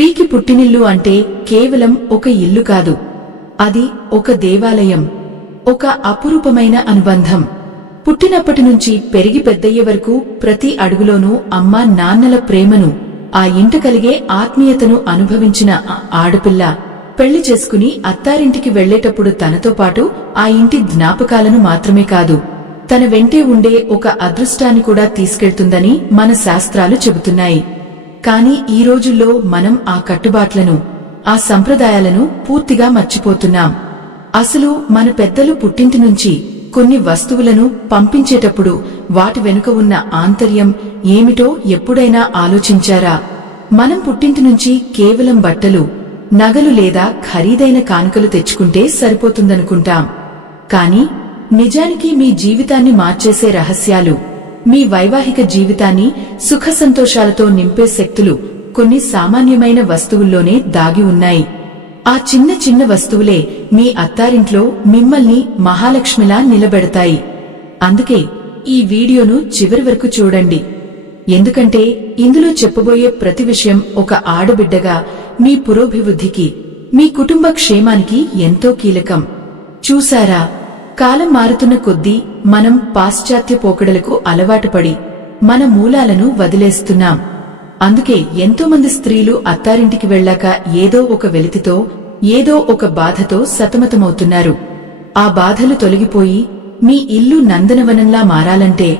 స్త్రీకి పుట్టినిల్లు అంటే కేవలం ఒక ఇల్లు కాదు, అది ఒక దేవాలయం, ఒక అపురూపమైన అనుబంధం. పుట్టినప్పటి నుంచి పెరిగి పెద్దయ్యే వరకు ప్రతి అడుగులోనూ అమ్మా నాన్నల ప్రేమను, ఆ ఇంట కలిగే ఆత్మీయతను అనుభవించిన ఆ ఆడపిల్ల పెళ్లి చేసుకుని అత్తారింటికి వెళ్లేటప్పుడు తనతో పాటు ఆ ఇంటి జ్ఞాపకాలను మాత్రమే కాదు, తన వెంటే ఉండే ఒక అదృష్టాన్ని కూడా తీసుకెళ్తుందని మన శాస్త్రాలు చెబుతున్నాయి. కాని ఈ రోజుల్లో మనం ఆ కట్టుబాట్లను, ఆ సంప్రదాయాలను పూర్తిగా మర్చిపోతున్నాం. అసలు మన పెద్దలు పుట్టింటి నుంచి కొన్ని వస్తువులను పంపించేటప్పుడు వాటి వెనుక ఉన్న ఆంతర్యం ఏమిటో ఎప్పుడైనా ఆలోచించారా? మనం పుట్టింటి నుంచి కేవలం బట్టలు, నగలు లేదా ఖరీదైన కానుకలు తెచ్చుకుంటే సరిపోతుందనుకుంటాం. కాని నిజానికి మీ జీవితాన్ని మార్చేసే రహస్యాలు, మీ వైవాహిక జీవితాన్ని సుఖ సంతోషాలతో నింపే శక్తులు కొన్ని సామాన్యమైన వస్తువుల్లోనే దాగి ఉన్నాయి. ఆ చిన్న చిన్న వస్తువులే మీ అత్తారింట్లో మిమ్మల్ని మహాలక్ష్మిలా నిలబెడతాయి. అందుకే ఈ వీడియోను చివరి వరకు చూడండి. ఎందుకంటే ఇందులో చెప్పబోయే ప్రతి విషయం ఒక ఆడబిడ్డగా మీ పురోభివృద్ధికి, మీ కుటుంబ క్షేమానికి ఎంతో కీలకం. చూశారా, కాలం మారుతున్న కొద్దీ మనం పాశ్చాత్య పోకడలకు అలవాటుపడి మన మూలాలను వదిలేస్తున్నాం. అందుకే ఎంతోమంది స్త్రీలు అత్తారింటికి వెళ్లాక ఏదో ఒక వెలితితో, ఏదో ఒక బాధతో సతమతమవుతున్నారు. ఆ బాధలు తొలగిపోయి మీ ఇల్లు నందనవనంలా మారాలంటే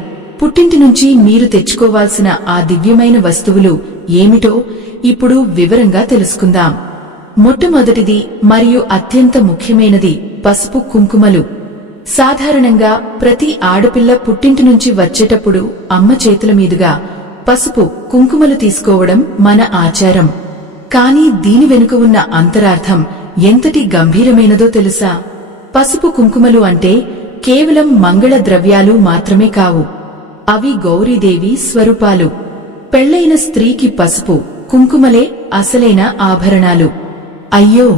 పుట్టింటి నుంచి మీరు తెచ్చుకోవాల్సిన ఆ దివ్యమైన వస్తువులు ఏమిటో ఇప్పుడు వివరంగా తెలుసుకుందాం. మొట్టమొదటిది మరియు అత్యంత ముఖ్యమైనది పసుపు కుంకుమలు. సాధారణంగా ప్రతి ఆడపిల్ల పుట్టింటి నుంచి వచ్చేటప్పుడు అమ్మ చేతుల మీదుగా పసుపు కుంకుమలు తీసుకోవడం మన ఆచారం. కాని దీని వెనుక ఉన్న అంతరార్థం ఎంతటి గంభీరమైనదో తెలుసా? పసుపు కుంకుమలు అంటే కేవలం మంగళ ద్రవ్యాలు మాత్రమే కావు, అవి గౌరీదేవి స్వరూపాలు. పెళ్లైన స్త్రీకి పసుపు కుంకుమలే అసలైన ఆభరణాలు. అయ్యో,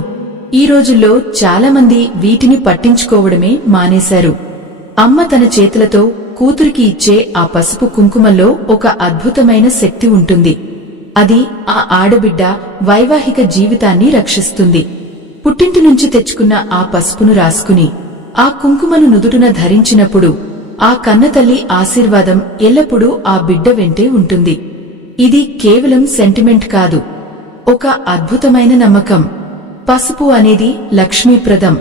ఈ రోజుల్లో చాలామంది వీటిని పట్టించుకోవడమే మానేశారు. అమ్మ తన చేతులతో కూతురికి ఇచ్చే ఆ పసుపు కుంకుమల్లో ఒక అద్భుతమైన శక్తి ఉంటుంది. అది ఆ ఆడబిడ్డ వైవాహిక జీవితాన్ని రక్షిస్తుంది. పుట్టింటి నుంచి తెచ్చుకున్న ఆ పసుపును రాసుకుని ఆ కుంకుమను నుదుటున ధరించినప్పుడు ఆ కన్నతల్లి ఆశీర్వాదం ఎల్లప్పుడూ ఆ బిడ్డ వెంటే ఉంటుంది. ఇది కేవలం సెంటిమెంట్ కాదు, ఒక అద్భుతమైన నమ్మకం. పసుపు అనేది లక్ష్మీప్రదం,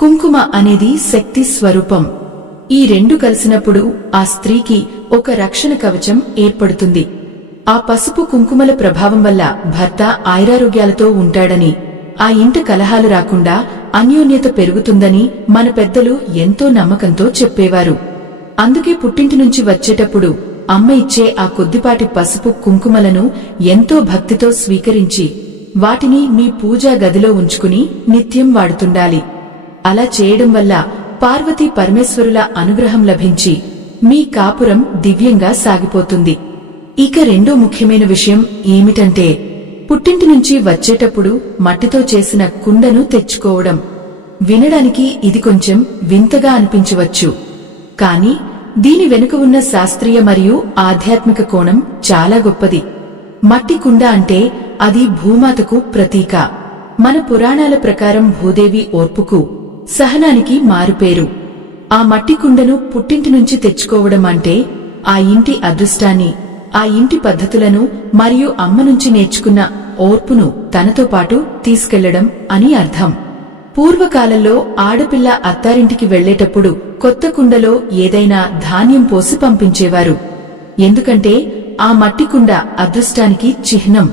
కుంకుమ అనేది శక్తి స్వరూపం. ఈ రెండు కలిసినప్పుడు ఆ స్త్రీకి ఒక రక్షణ కవచం ఏర్పడుతుంది. ఆ పసుపు కుంకుమల ప్రభావం వల్ల భర్త ఆయురారోగ్యాలతో ఉంటాడని, ఆ ఇంట కలహాలు రాకుండా అన్యోన్యత పెరుగుతుందని మన పెద్దలు ఎంతో నమ్మకంతో చెప్పేవారు. అందుకే పుట్టింటి నుంచి వచ్చేటప్పుడు అమ్మ ఇచ్చే ఆ కొద్దిపాటి పసుపు కుంకుమలను ఎంతో భక్తితో స్వీకరించి వాటిని మీ పూజా గదిలో ఉంచుకుని నిత్యం వాడుతుండాలి. అలా చేయడం వల్ల పార్వతీ పరమేశ్వరుల అనుగ్రహం లభించి మీ కాపురం దివ్యంగా సాగిపోతుంది. ఇక రెండో ముఖ్యమైన విషయం ఏమిటంటే, పుట్టింటి నుంచి వచ్చేటప్పుడు మట్టితో చేసిన కుండను తెచ్చుకోవడం. వినడానికి ఇది కొంచెం వింతగా అనిపించవచ్చు, కాని దీని వెనుక ఉన్న శాస్త్రీయ మరియు ఆధ్యాత్మిక కోణం చాలా గొప్పది. మట్టి కుండ అంటే అది భూమాతకు ప్రతీక. మన పురాణాల ప్రకారం భూదేవి ఓర్పుకు, సహనానికి మారుపేరు. ఆ మట్టి కుండను పుట్టింటి నుంచి తెచ్చుకోవడం అంటే ఆ ఇంటి అదృష్టాన్ని, ఆ ఇంటి పద్ధతులను మరియు అమ్మ నుంచి నేర్చుకున్న ఓర్పును తనతో పాటు తీసుకెళ్లడం అని అర్థం. పూర్వకాలంలో ఆడపిల్ల అత్తారింటికి వెళ్లేటప్పుడు కొత్త కుండలో ఏదైనా ధాన్యం పోసి పంపించేవారు. ఎందుకంటే ఆ మట్టి కుండ అదృష్టానికి చిహ్నం.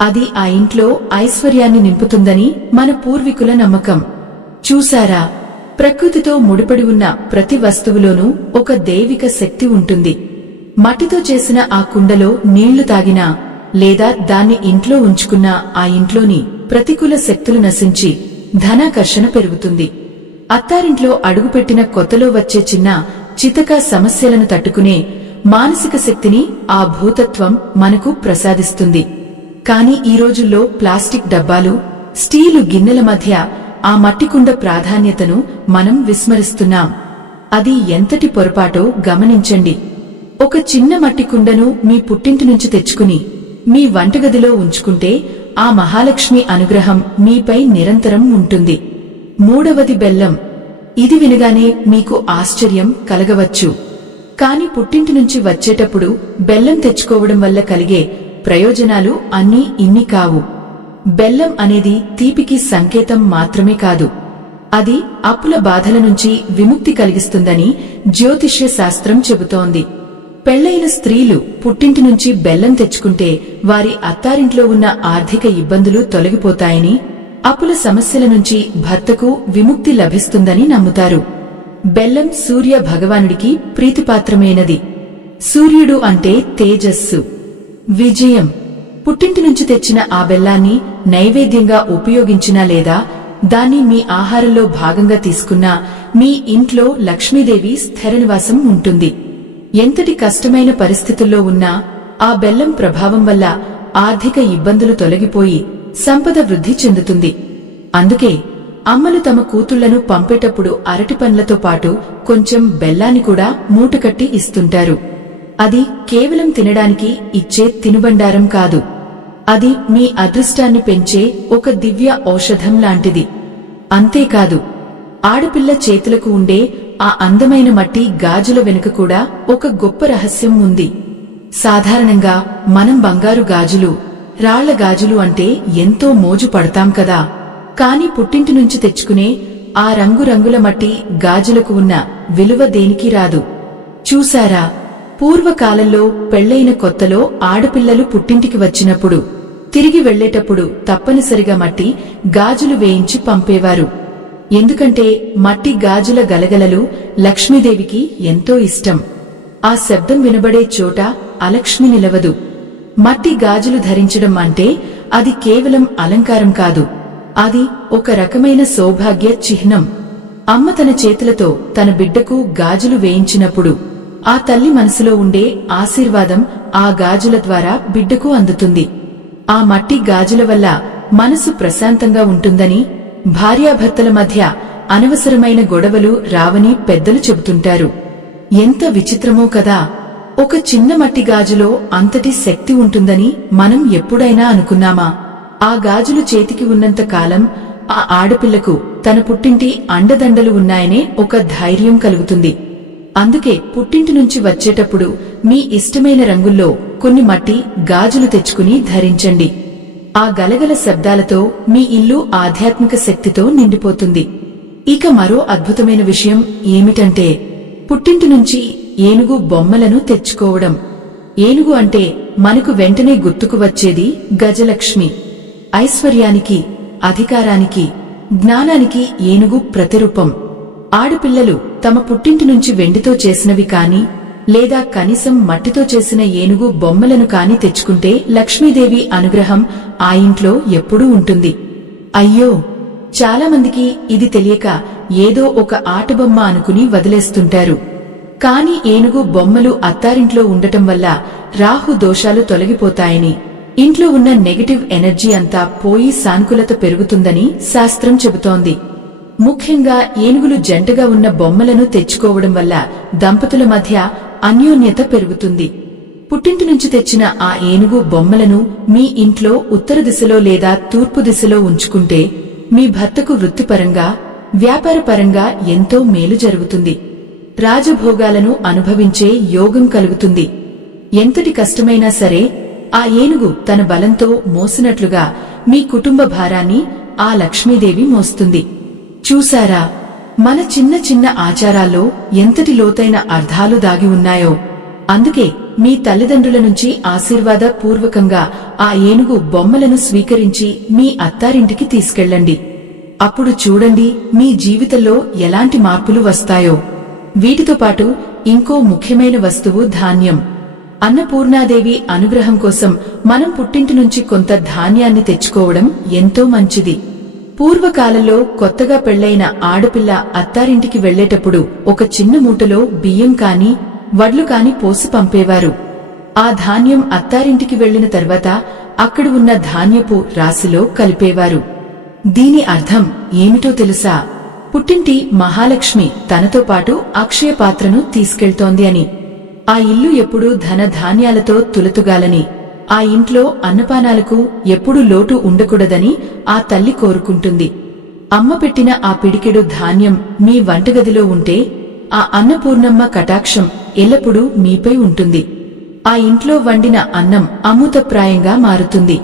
అది ఆ ఇంట్లో ఐశ్వర్యాన్ని నింపుతుందని మన పూర్వీకుల నమ్మకం. చూశారా, ప్రకృతితో ముడిపడి ఉన్న ప్రతి వస్తువులోనూ ఒక దైవిక శక్తి ఉంటుంది. మట్టితో చేసిన ఆ కుండలో నీళ్లు తాగినా లేదా దాన్ని ఇంట్లో ఉంచుకున్నా ఆ ఇంట్లోని ప్రతికూల శక్తులు నశించి ధనాకర్షణ పెరుగుతుంది. అత్తారింట్లో అడుగుపెట్టిన కొత్తలో వచ్చే చిన్న చితక సమస్యలను తట్టుకునే మానసిక శక్తిని ఆ భూతత్వం మనకు ప్రసాదిస్తుంది. కాని ఈ రోజుల్లో ప్లాస్టిక్ డబ్బాలు, స్టీలు గిన్నెల మధ్య ఆ మట్టికుండ ప్రాధాన్యతను మనం విస్మరిస్తున్నాం. అది ఎంతటి పొరపాటో గమనించండి. ఒక చిన్న మట్టి కుండను మీ పుట్టింటి నుంచి తెచ్చుకుని మీ వంటగదిలో ఉంచుకుంటే ఆ మహాలక్ష్మి అనుగ్రహం మీపై నిరంతరం ఉంటుంది. మూడవది బెల్లం. ఇది వినగానే మీకు ఆశ్చర్యం కలగవచ్చు. కాని పుట్టింటి నుంచి వచ్చేటప్పుడు బెల్లం తెచ్చుకోవడం వల్ల కలిగే ప్రయోజనాలు అన్నీ ఇన్ని కావు. బెల్లం అనేది తీపికి సంకేతం మాత్రమే కాదు, అది అప్పుల బాధల నుంచి విముక్తి కలిగిస్తుందని జ్యోతిష్య శాస్త్రం చెబుతోంది. పెళ్లైన స్త్రీలు పుట్టింటి నుంచి బెల్లం తెచ్చుకుంటే వారి అత్తారింట్లో ఉన్న ఆర్థిక ఇబ్బందులు తొలగిపోతాయని, అప్పుల సమస్యల నుంచి భర్తకు విముక్తి లభిస్తుందని నమ్ముతారు. బెల్లం సూర్య భగవానుడికి ప్రీతిపాత్రమైనది. సూర్యుడు అంటే తేజస్సు, విజయం. పుట్టింటి నుంచి తెచ్చిన ఆ బెల్లాన్ని నైవేద్యంగా ఉపయోగించినా లేదా దాన్ని మీ ఆహారంలో భాగంగా తీసుకున్నా మీ ఇంట్లో లక్ష్మీదేవి స్థిరనివాసం ఉంటుంది. ఎంతటి కష్టమైన పరిస్థితుల్లో ఉన్నా ఆ బెల్లం ప్రభావం వల్ల ఆర్థిక ఇబ్బందులు తొలగిపోయి సంపద వృద్ధి చెందుతుంది. అందుకే అమ్మలు తమ కూతుళ్లను పంపేటప్పుడు అరటి పండ్లతో పాటు కొంచెం బెల్లాన్ని కూడా మూటకట్టి ఇస్తుంటారు. అది కేవలం తినడానికి ఇచ్చే తినుబండారం కాదు, అది మీ అదృష్టాన్ని పెంచే ఒక దివ్య ఔషధం లాంటిది. అంతేకాదు, ఆడపిల్ల చేతులకు ఉండే ఆ అందమైన మట్టి గాజుల వెనుక కూడా ఒక గొప్ప రహస్యం ఉంది. సాధారణంగా మనం బంగారు గాజులు, రాళ్ల గాజులు అంటే ఎంతో మోజు పడతాం కదా. కాని పుట్టింటి నుంచి తెచ్చుకునే ఆ రంగురంగుల మట్టి గాజులకు ఉన్న విలువ దేనికి రాదు. చూశారా, పూర్వకాలంలో పెళ్లైన కొత్తలో ఆడపిల్లలు పుట్టింటికి వచ్చినప్పుడు తిరిగి వెళ్లేటప్పుడు తప్పనిసరిగా మట్టి గాజులు వేయించి పంపేవారు. ఎందుకంటే మట్టి గాజుల గలగలలు లక్ష్మీదేవికి ఎంతో ఇష్టం. ఆ శబ్దం వినబడే చోట అలక్ష్మి నిలవదు. మట్టి గాజులు ధరించడం అంటే అది కేవలం అలంకారం కాదు, అది ఒక రకమైన సౌభాగ్య చిహ్నం. అమ్మ తన చేతులతో తన బిడ్డకు గాజులు వేయించినప్పుడు ఆ తల్లి మనసులో ఉండే ఆశీర్వాదం ఆ గాజుల ద్వారా బిడ్డకు అందుతుంది. ఆ మట్టి గాజుల వల్ల మనసు ప్రశాంతంగా ఉంటుందని, భార్యాభర్తల మధ్య అనవసరమైన గొడవలు రావని పెద్దలు చెబుతుంటారు. ఎంత విచిత్రమో కదా, ఒక చిన్న మట్టి గాజులో అంతటి శక్తి ఉంటుందని మనం ఎప్పుడైనా అనుకున్నామా? ఆ గాజులు చేతికి ఉన్నంత కాలం ఆ ఆడపిల్లకు తన పుట్టింటి అండదండలు ఉన్నాయనే ఒక ధైర్యం కలుగుతుంది. అందుకే పుట్టింటి నుంచి వచ్చేటప్పుడు మీ ఇష్టమైన రంగుల్లో కొన్ని మట్టి గాజులు తెచ్చుకుని ధరించండి. ఆ గలగల శబ్దాలతో మీ ఇల్లు ఆధ్యాత్మిక శక్తితో నిండిపోతుంది. ఇక మరో అద్భుతమైన విషయం ఏమిటంటే, పుట్టింటి నుంచి ఏనుగు బొమ్మలను తెచ్చుకోవడం. ఏనుగు అంటే మనకు వెంటనే గుర్తుకు వచ్చేది గజలక్ష్మి. ఐశ్వర్యానికి, అధికారానికి, జ్ఞానానికి ఏనుగు ప్రతిరూపం. ఆడపిల్లలు తమ పుట్టింటి నుంచి వెండితో చేసినవి కాని లేదా కనీసం మట్టితో చేసిన ఏనుగు బొమ్మలను కాని తెచ్చుకుంటే లక్ష్మీదేవి అనుగ్రహం ఆ ఇంట్లో ఎప్పుడూ ఉంటుంది. అయ్యో, చాలామందికి ఇది తెలియక ఏదో ఒక ఆటబొమ్మ అనుకుని వదిలేస్తుంటారు. కాని ఏనుగు బొమ్మలు అత్తారింట్లో ఉండటం వల్ల రాహు దోషాలు తొలగిపోతాయని, ఇంట్లో ఉన్న నెగటివ్ ఎనర్జీ అంతా పోయి సానుకూలత పెరుగుతుందని శాస్త్రం చెబుతోంది. ముఖ్యంగా ఏనుగులు జంటగా ఉన్న బొమ్మలను తెచ్చుకోవడం వల్ల దంపతుల మధ్య అన్యోన్యత పెరుగుతుంది. పుట్టింటి నుంచి తెచ్చిన ఆ ఏనుగు బొమ్మలను మీ ఇంట్లో ఉత్తర దిశలో లేదా తూర్పు దిశలో ఉంచుకుంటే మీ భర్తకు వృత్తిపరంగా, వ్యాపారపరంగా ఎంతో మేలు జరుగుతుంది. రాజభోగాలను అనుభవించే యోగం కలుగుతుంది. ఎంతటి కష్టమైనా సరే ఆ ఏనుగు తన బలంతో మోసినట్లుగా మీ కుటుంబ భారాన్ని ఆ లక్ష్మీదేవి మోస్తుంది. చూశారా, మన చిన్న చిన్న ఆచారాల్లో ఎంతటి లోతైన అర్థాలు దాగి ఉన్నాయో. అందుకే మీ తల్లిదండ్రుల నుంచి ఆశీర్వాద పూర్వకంగా ఆ ఏనుగు బొమ్మలను స్వీకరించి మీ అత్తారింటికి తీసుకెళ్ళండి. అప్పుడు చూడండి మీ జీవితంలో ఎలాంటి మార్పులు వస్తాయో. వీటితో పాటు ఇంకో ముఖ్యమైన వస్తువు ధాన్యం. అన్నపూర్ణాదేవి అనుగ్రహం కోసం మనం పుట్టింటి నుంచి కొంత ధాన్యాన్ని తెచ్చుకోవడం ఎంతో మంచిది. పూర్వకాలంలో కొత్తగా పెళ్లైన ఆడపిల్ల అత్తారింటికి వెళ్లేటప్పుడు ఒక చిన్న మూటలో బియ్యం కాని వడ్లు కాని పోసి పంపేవారు. ఆ ధాన్యం అత్తారింటికి వెళ్లిన తర్వాత అక్కడ ఉన్న ధాన్యపు రాశిలో కలిపేవారు. దీని అర్థం ఏమిటో తెలుసా? పుట్టింటి మహాలక్ష్మి తనతో పాటు అక్షయ పాత్రను తీసుకెళ్తోంది అని. ఆ ఇల్లు ఎప్పుడూ ధన ధాన్యాలతో తులతుగాలని, ఆ ఇంట్లో అన్నపానాలకు ఎప్పుడూ లోటు ఉండకూడదని ఆ తల్లి కోరుకుంటుంది. అమ్మ పెట్టిన ఆ పిడికెడు ధాన్యం మీ వంటగదిలో ఉంటే ఆ అన్నపూర్ణమ్మ కటాక్షం ఎల్లప్పుడూ మీపై ఉంటుంది. ఆ ఇంట్లో వండిన అన్నం అమృతప్రాయంగా మారుతుంది.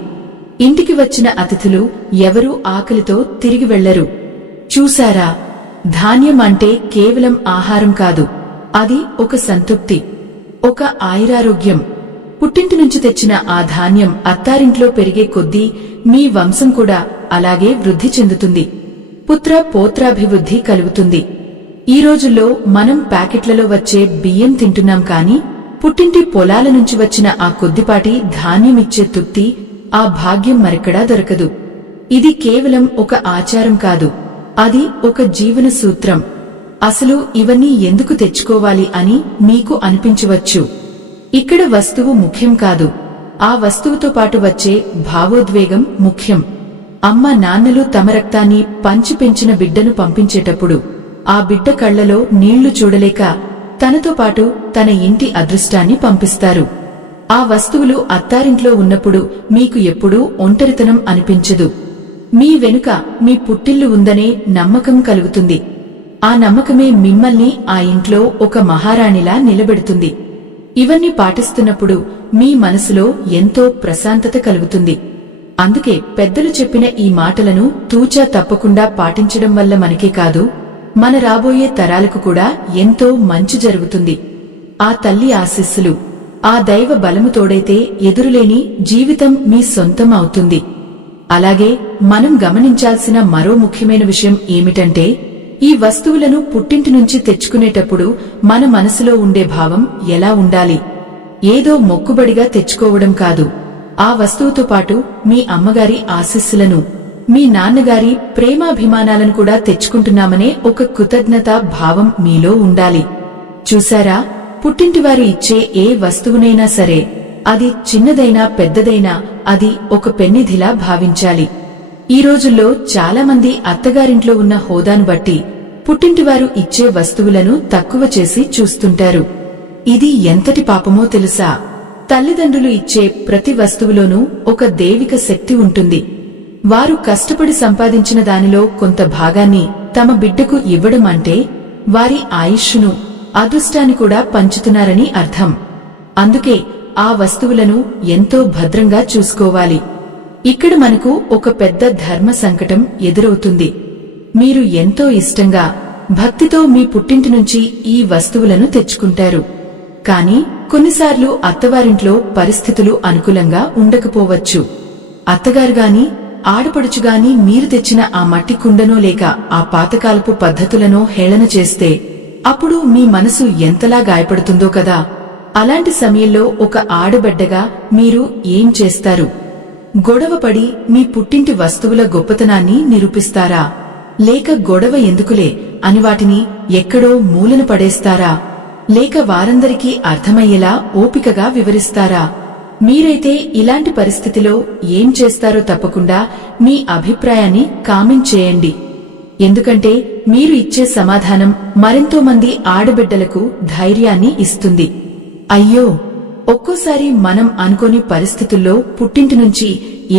ఇంటికి వచ్చిన అతిథులు ఎవరూ ఆకలితో తిరిగి వెళ్లరు. చూశారా, ధాన్యం అంటే కేవలం ఆహారం కాదు, అది ఒక సంతృప్తి, ఒక ఆయురారోగ్యం. పుట్టింటి నుంచి తెచ్చిన ఆ ధాన్యం అత్తారింట్లో పెరిగే కొద్దీ మీ వంశం కూడా అలాగే వృద్ధి చెందుతుంది. పుత్ర పౌత్రాభివృద్ధి కలుగుతుంది. ఈ రోజుల్లో మనం ప్యాకెట్లలో వచ్చే బియ్యం తింటున్నాం కాని పుట్టింటి పొలాల నుంచి వచ్చిన ఆ కొద్దిపాటి ధాన్యమిచ్చే తృప్తి, ఆ భాగ్యం మరెక్కడా దొరకదు. ఇది కేవలం ఒక ఆచారం కాదు, అది ఒక జీవన సూత్రం. అసలు ఇవన్నీ ఎందుకు తెచ్చుకోవాలి అని మీకు అనిపించవచ్చు. ఇక్కడ వస్తువు ముఖ్యం కాదు, ఆ వస్తువుతో పాటు వచ్చే భావోద్వేగం ముఖ్యం. అమ్మ నాన్నలు తమ రక్తాన్ని పంచి పెంచిన బిడ్డను పంపించేటప్పుడు ఆ బిడ్డ కళ్లలో నీళ్లు చూడలేక తనతో పాటు తన ఇంటి అదృష్టాన్ని పంపిస్తారు. ఆ వస్తువులు అత్తారింట్లో ఉన్నప్పుడు మీకు ఎప్పుడూ ఒంటరితనం అనిపించదు. మీ వెనుక మీ పుట్టిల్లు ఉందనే నమ్మకం కలుగుతుంది. ఆ నమ్మకమే మిమ్మల్ని ఆ ఇంట్లో ఒక మహారాణిలా నిలబెడుతుంది. ఇవన్నీ పాటిస్తున్నప్పుడు మీ మనసులో ఎంతో ప్రశాంతత కలుగుతుంది. అందుకే పెద్దలు చెప్పిన ఈ మాటలను తూచా తప్పకుండా పాటించడం వల్ల మనకే కాదు, మన రాబోయే తరాలకు కూడా ఎంతో మంచి జరుగుతుంది. ఆ తల్లి ఆశీస్సులు, ఆ దైవ బలము తోడైతే ఎదురులేని జీవితం మీ సొంతం అవుతుంది. అలాగే మనం గమనించాల్సిన మరో ముఖ్యమైన విషయం ఏమిటంటే, ఈ వస్తువులను పుట్టింటి నుంచి తెచ్చుకునేటప్పుడు మన మనసులో ఉండే భావం ఎలా ఉండాలి. ఏదో మొక్కుబడిగా తెచ్చుకోవడం కాదు, ఆ వస్తువుతో పాటు మీ అమ్మగారి ఆశీస్సులను, మీ నాన్నగారి ప్రేమాభిమానాలను కూడా తెచ్చుకుంటున్నామనే ఒక కృతజ్ఞతా భావం మీలో ఉండాలి. చూశారా, పుట్టింటివారు ఇచ్చే ఏ వస్తువునైనా సరే, అది చిన్నదైనా పెద్దదైనా అది ఒక పెన్నిధిలా భావించాలి. ఈ రోజుల్లో చాలామంది అత్తగారింట్లో ఉన్న హోదాను బట్టి పుట్టింటివారు ఇచ్చే వస్తువులను తక్కువ చేసి చూస్తుంటారు. ఇది ఎంతటి పాపమో తెలుసా? తల్లిదండ్రులు ఇచ్చే ప్రతి వస్తువులోనూ ఒక దైవిక శక్తి ఉంటుంది. వారు కష్టపడి సంపాదించిన దానిలో కొంత భాగాన్ని తమ బిడ్డకు ఇవ్వడం అంటే వారి ఆయుష్ను, అదృష్టాన్ని కూడా పంచుతున్నారని అర్థం. అందుకే ఆ వస్తువులను ఎంతో భద్రంగా చూసుకోవాలి. ఇక్కడ మనకు ఒక పెద్ద ధర్మ సంకటం ఎదురవుతుంది. మీరు ఎంతో ఇష్టంగా, భక్తితో మీ పుట్టింటి నుంచి ఈ వస్తువులను తెచ్చుకుంటారు. కాని కొన్నిసార్లు అత్తవారింట్లో పరిస్థితులు అనుకూలంగా ఉండకపోవచ్చు. అత్తగారుగాని ఆడపడుచుగాని మీరు తెచ్చిన ఆ మట్టి కుండనో లేక ఆ పాతకాలపు పద్ధతులనో హేళన చేస్తే అప్పుడు మీ మనసు ఎంతలా గాయపడుతుందో కదా. అలాంటి సమయంలో ఒక ఆడబిడ్డగా మీరు ఏం చేస్తారు? గొడవపడి మీ పుట్టింటి వస్తువుల గొప్పతనాన్ని నిరూపిస్తారా? లేక గొడవ ఎందుకులే అని వాటిని ఎక్కడో మూలన పడేస్తారా? లేక వారందరికీ అర్థమయ్యేలా ఓపికగా వివరిస్తారా? మీరైతే ఇలాంటి పరిస్థితిలో ఏం చేస్తారో తప్పకుండా మీ అభిప్రాయాన్ని కామెంట్ చేయండి. ఎందుకంటే మీరు ఇచ్చే సమాధానం మరెంతో మంది ఆడబిడ్డలకు ధైర్యాన్ని ఇస్తుంది. అయ్యో, ఒక్కోసారి మనం అనుకోని పరిస్థితుల్లో పుట్టింటి నుంచి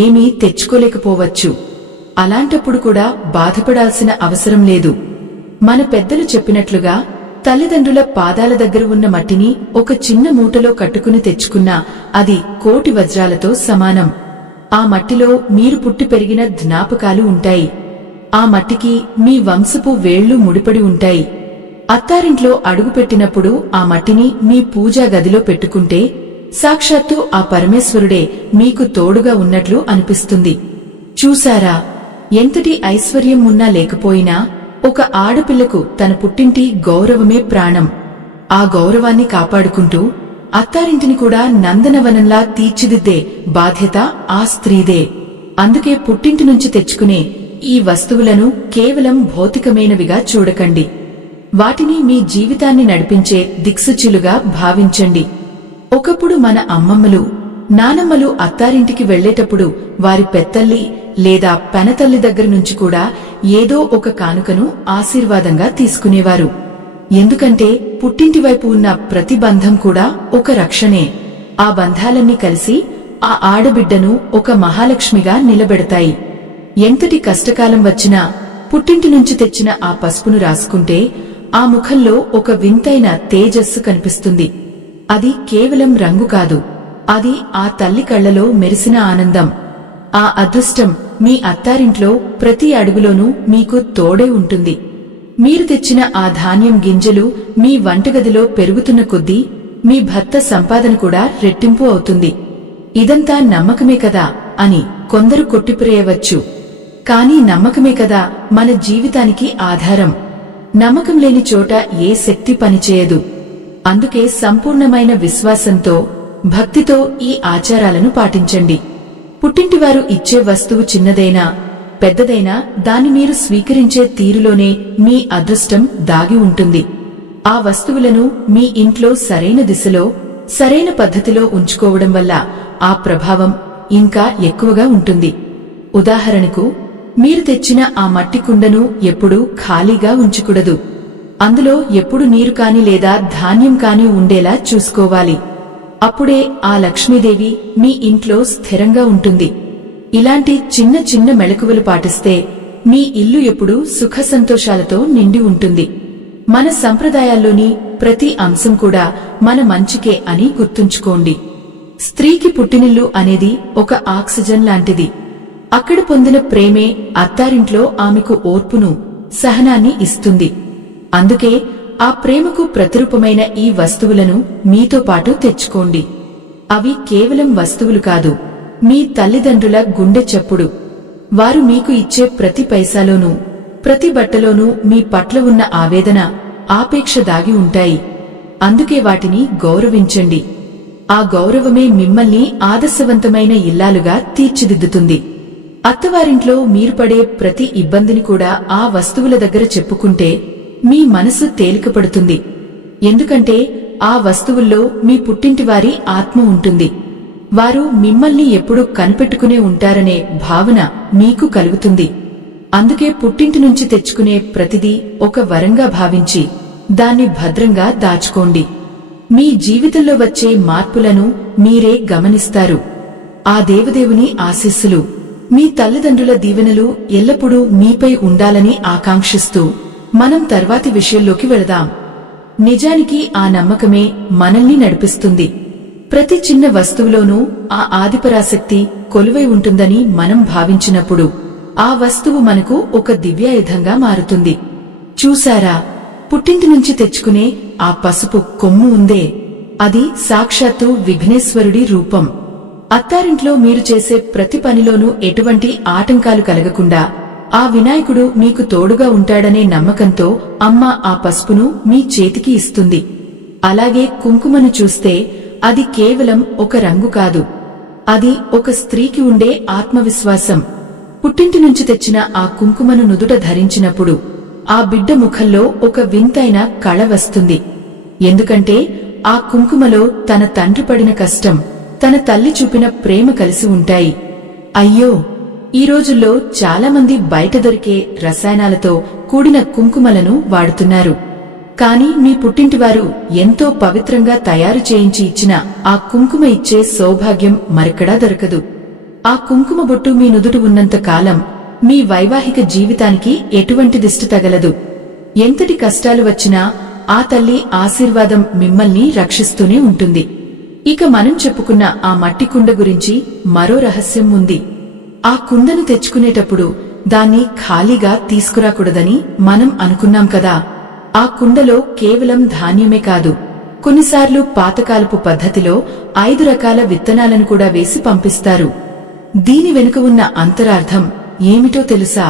ఏమీ తెచ్చుకోలేకపోవచ్చు. అలాంటప్పుడు కూడా బాధపడాల్సిన అవసరం లేదు. మన పెద్దలు చెప్పినట్లుగా తల్లిదండ్రుల పాదాల దగ్గర ఉన్న మట్టిని ఒక చిన్న మూటలో కట్టుకుని తెచ్చుకున్నా అది కోటి వజ్రాలతో సమానం. ఆ మట్టిలో మీరు పుట్టి పెరిగిన జ్ఞాపకాలు ఉంటాయి. ఆ మట్టికి మీ వంశపు వేళ్లు ముడిపడి ఉంటాయి. అత్తారింట్లో అడుగుపెట్టినప్పుడు ఆ మట్టిని మీ పూజా గదిలో పెట్టుకుంటే సాక్షాత్తు ఆ పరమేశ్వరుడే మీకు తోడుగా ఉన్నట్లు అనిపిస్తుంది. చూశారా, ఎంతటి ఐశ్వర్యం ఉన్నా లేకపోయినా ఒక ఆడపిల్లకు తన పుట్టింటి గౌరవమే ప్రాణం. ఆ గౌరవాన్ని కాపాడుకుంటూ అత్తారింటిని కూడా నందనవనంలా తీర్చిదిద్దే బాధ్యత ఆ స్త్రీదే. అందుకే పుట్టింటి నుంచి తెచ్చుకునే ఈ వస్తువులను కేవలం భౌతికమైనవిగా చూడకండి. వాటిని మీ జీవితాన్ని నడిపించే దిక్సూచిలుగా భావించండి. ఒకప్పుడు మన అమ్మమ్మలు, నానమ్మలు అత్తారింటికి వెళ్లేటప్పుడు వారి పెత్తల్లి లేదా పెనతల్లి దగ్గర నుంచి కూడా ఏదో ఒక కానుకను ఆశీర్వాదంగా తీసుకునేవారు. ఎందుకంటే పుట్టింటి వైపు ఉన్న ప్రతి బంధం కూడా ఒక రక్షణే. ఆ బంధాలన్నీ కలిసి ఆ ఆడబిడ్డను ఒక మహాలక్ష్మిగా నిలబెడతాయి. ఎంతటి కష్టకాలం వచ్చినా పుట్టింటి నుంచి తెచ్చిన ఆ పసుపును రాసుకుంటే ఆ ముఖంలో ఒక వింతైన తేజస్సు కనిపిస్తుంది. అది కేవలం రంగు కాదు, అది ఆ తల్లి కళ్లలో మెరిసిన ఆనందం. ఆ అదృష్టం మీ అత్తారింట్లో ప్రతి అడుగులోనూ మీకు తోడే ఉంటుంది. మీరు తెచ్చిన ఆ ధాన్యం గింజలు మీ వంటగదిలో పెరుగుతున్న కొద్దీ మీ భర్త సంపాదన కూడా రెట్టింపు అవుతుంది. ఇదంతా నమ్మకమే కదా అని కొందరు కొట్టిప్రేయవచ్చు. కానీ నమ్మకమే కదా మన జీవితానికి ఆధారం. నమ్మకం లేని చోట ఏ శక్తి పనిచేయదు. అందుకే సంపూర్ణమైన విశ్వాసంతో, భక్తితో ఈ ఆచారాలను పాటించండి. పుట్టింటివారు ఇచ్చే వస్తువు చిన్నదైనా పెద్దదైనా దాన్ని మీరు స్వీకరించే తీరులోనే మీ అదృష్టం దాగి ఉంటుంది. ఆ వస్తువులను మీ ఇంట్లో సరైన దిశలో, సరైన పద్ధతిలో ఉంచుకోవడం వల్ల ఆ ప్రభావం ఇంకా ఎక్కువగా ఉంటుంది. ఉదాహరణకు, మీరు తెచ్చిన ఆ మట్టి కుండను ఎప్పుడూ ఖాళీగా ఉంచకూడదు. అందులో ఎప్పుడు నీరు కాని లేదా ధాన్యం కాని ఉండేలా చూసుకోవాలి. అప్పుడే ఆ లక్ష్మీదేవి మీ ఇంట్లో స్థిరంగా ఉంటుంది. ఇలాంటి చిన్న చిన్న మెళకువలు పాటిస్తే మీ ఇల్లు ఎప్పుడూ సుఖ సంతోషాలతో నిండి ఉంటుంది. మన సంప్రదాయాల్లోని ప్రతి అంశం కూడా మన మంచికే అని గుర్తుంచుకోండి. స్త్రీకి పుట్టినిల్లు అనేది ఒక ఆక్సిజన్ లాంటిది. అక్కడ పొందిన ప్రేమే అత్తారింట్లో ఆమెకు ఓర్పును, సహనాన్ని ఇస్తుంది. అందుకే ఆ ప్రేమకు ప్రతిరూపమైన ఈ వస్తువులను మీతో పాటు తెచ్చుకోండి. అవి కేవలం వస్తువులు కాదు, మీ తల్లిదండ్రుల గుండె చప్పుడు. వారు మీకు ఇచ్చే ప్రతి పైసాలోనూ, ప్రతి బట్టలోనూ మీ పట్ల ఉన్న ఆవేదన, ఆపేక్ష దాగి ఉంటాయి. అందుకే వాటిని గౌరవించండి. ఆ గౌరవమే మిమ్మల్ని ఆదర్శవంతమైన ఇల్లాలుగా తీర్చిదిద్దుతుంది. అత్తవారింట్లో మీరు పడే ప్రతి ఇబ్బందిని కూడా ఆ వస్తువుల దగ్గర చెప్పుకుంటే మీ మనసు తేలికపడుతుంది. ఎందుకంటే ఆ వస్తువుల్లో మీ పుట్టింటివారి ఆత్మ ఉంటుంది. వారు మిమ్మల్ని ఎప్పుడూ కనిపెట్టుకునే ఉంటారనే భావన మీకు కలుగుతుంది. అందుకే పుట్టింటి నుంచి తెచ్చుకునే ప్రతిదీ ఒక వరంగా భావించి దాన్ని భద్రంగా దాచుకోండి. మీ జీవితంలో వచ్చే మార్పులను మీరే గమనిస్తారు. ఆ దేవదేవుని ఆశీస్సులు, మీ తల్లిదండ్రుల దీవెనలు ఎల్లప్పుడూ మీపై ఉండాలని ఆకాంక్షిస్తూ మనం తర్వాతి విషయంలోకి వెళదాం. నిజానికి ఆ నమ్మకమే మనల్ని నడిపిస్తుంది. ప్రతి చిన్న వస్తువులోనూ ఆ ఆదిపరాశక్తి కొలువై ఉంటుందని మనం భావించినప్పుడు ఆ వస్తువు మనకు ఒక దివ్యాయుధంగా మారుతుంది. చూశారా, పుట్టింటి నుంచి తెచ్చుకునే ఆ పసుపు కొమ్ము ఉందే, అది సాక్షాత్తు విఘ్నేశ్వరుడి రూపం. అత్తారింట్లో మీరు చేసే ప్రతి పనిలోనూ ఎటువంటి ఆటంకాలు కలగకుండా ఆ వినాయకుడు మీకు తోడుగా ఉంటాడనే నమ్మకంతో అమ్మ ఆ పసుపును మీ చేతికి ఇస్తుంది. అలాగే కుంకుమను చూస్తే అది కేవలం ఒక రంగు కాదు, అది ఒక స్త్రీకి ఉండే ఆత్మవిశ్వాసం. పుట్టింటి నుంచి తెచ్చిన ఆ కుంకుమను నుదుట ధరించినప్పుడు ఆ బిడ్డ ముఖంలో ఒక వింతైన కళ వస్తుంది. ఎందుకంటే ఆ కుంకుమలో తన తండ్రి పడిన కష్టం, తన తల్లి చూపిన ప్రేమ కలిసి ఉంటాయి. అయ్యో, ఈ రోజుల్లో చాలామంది బయట దొరికే రసాయనాలతో కూడిన కుంకుమలను వాడుతున్నారు. కాని మీ పుట్టింటివారు ఎంతో పవిత్రంగా తయారు చేయించి ఇచ్చిన ఆ కుంకుమ ఇచ్చే సౌభాగ్యం మరెక్కడా దొరకదు. ఆ కుంకుమ బొట్టు మీ నుదుట ఉన్నంత కాలం మీ వైవాహిక జీవితానికి ఎటువంటి దిష్టి తగలదు. ఎంతటి కష్టాలు వచ్చినా ఆ తల్లి ఆశీర్వాదం మిమ్మల్ని రక్షిస్తూనే ఉంటుంది. ఇక మనం చెప్పుకున్న ఆ మట్టి కుండ గురించి మరో రహస్యం ఉంది. ఆ కుండను తెచ్చుకునేటప్పుడు దాన్ని ఖాళీగా తీసుకురాకూడదని మనం అనుకున్నాం కదా. ఆ కుండలో కేవలం ధాన్యమే కాదు, కొన్నిసార్లు పాతకాలపు పద్ధతిలో 5 రకాల విత్తనాలను కూడా వేసి పంపిస్తారు. దీని వెనుక ఉన్న అంతరార్థం ఏమిటో తెలుసా?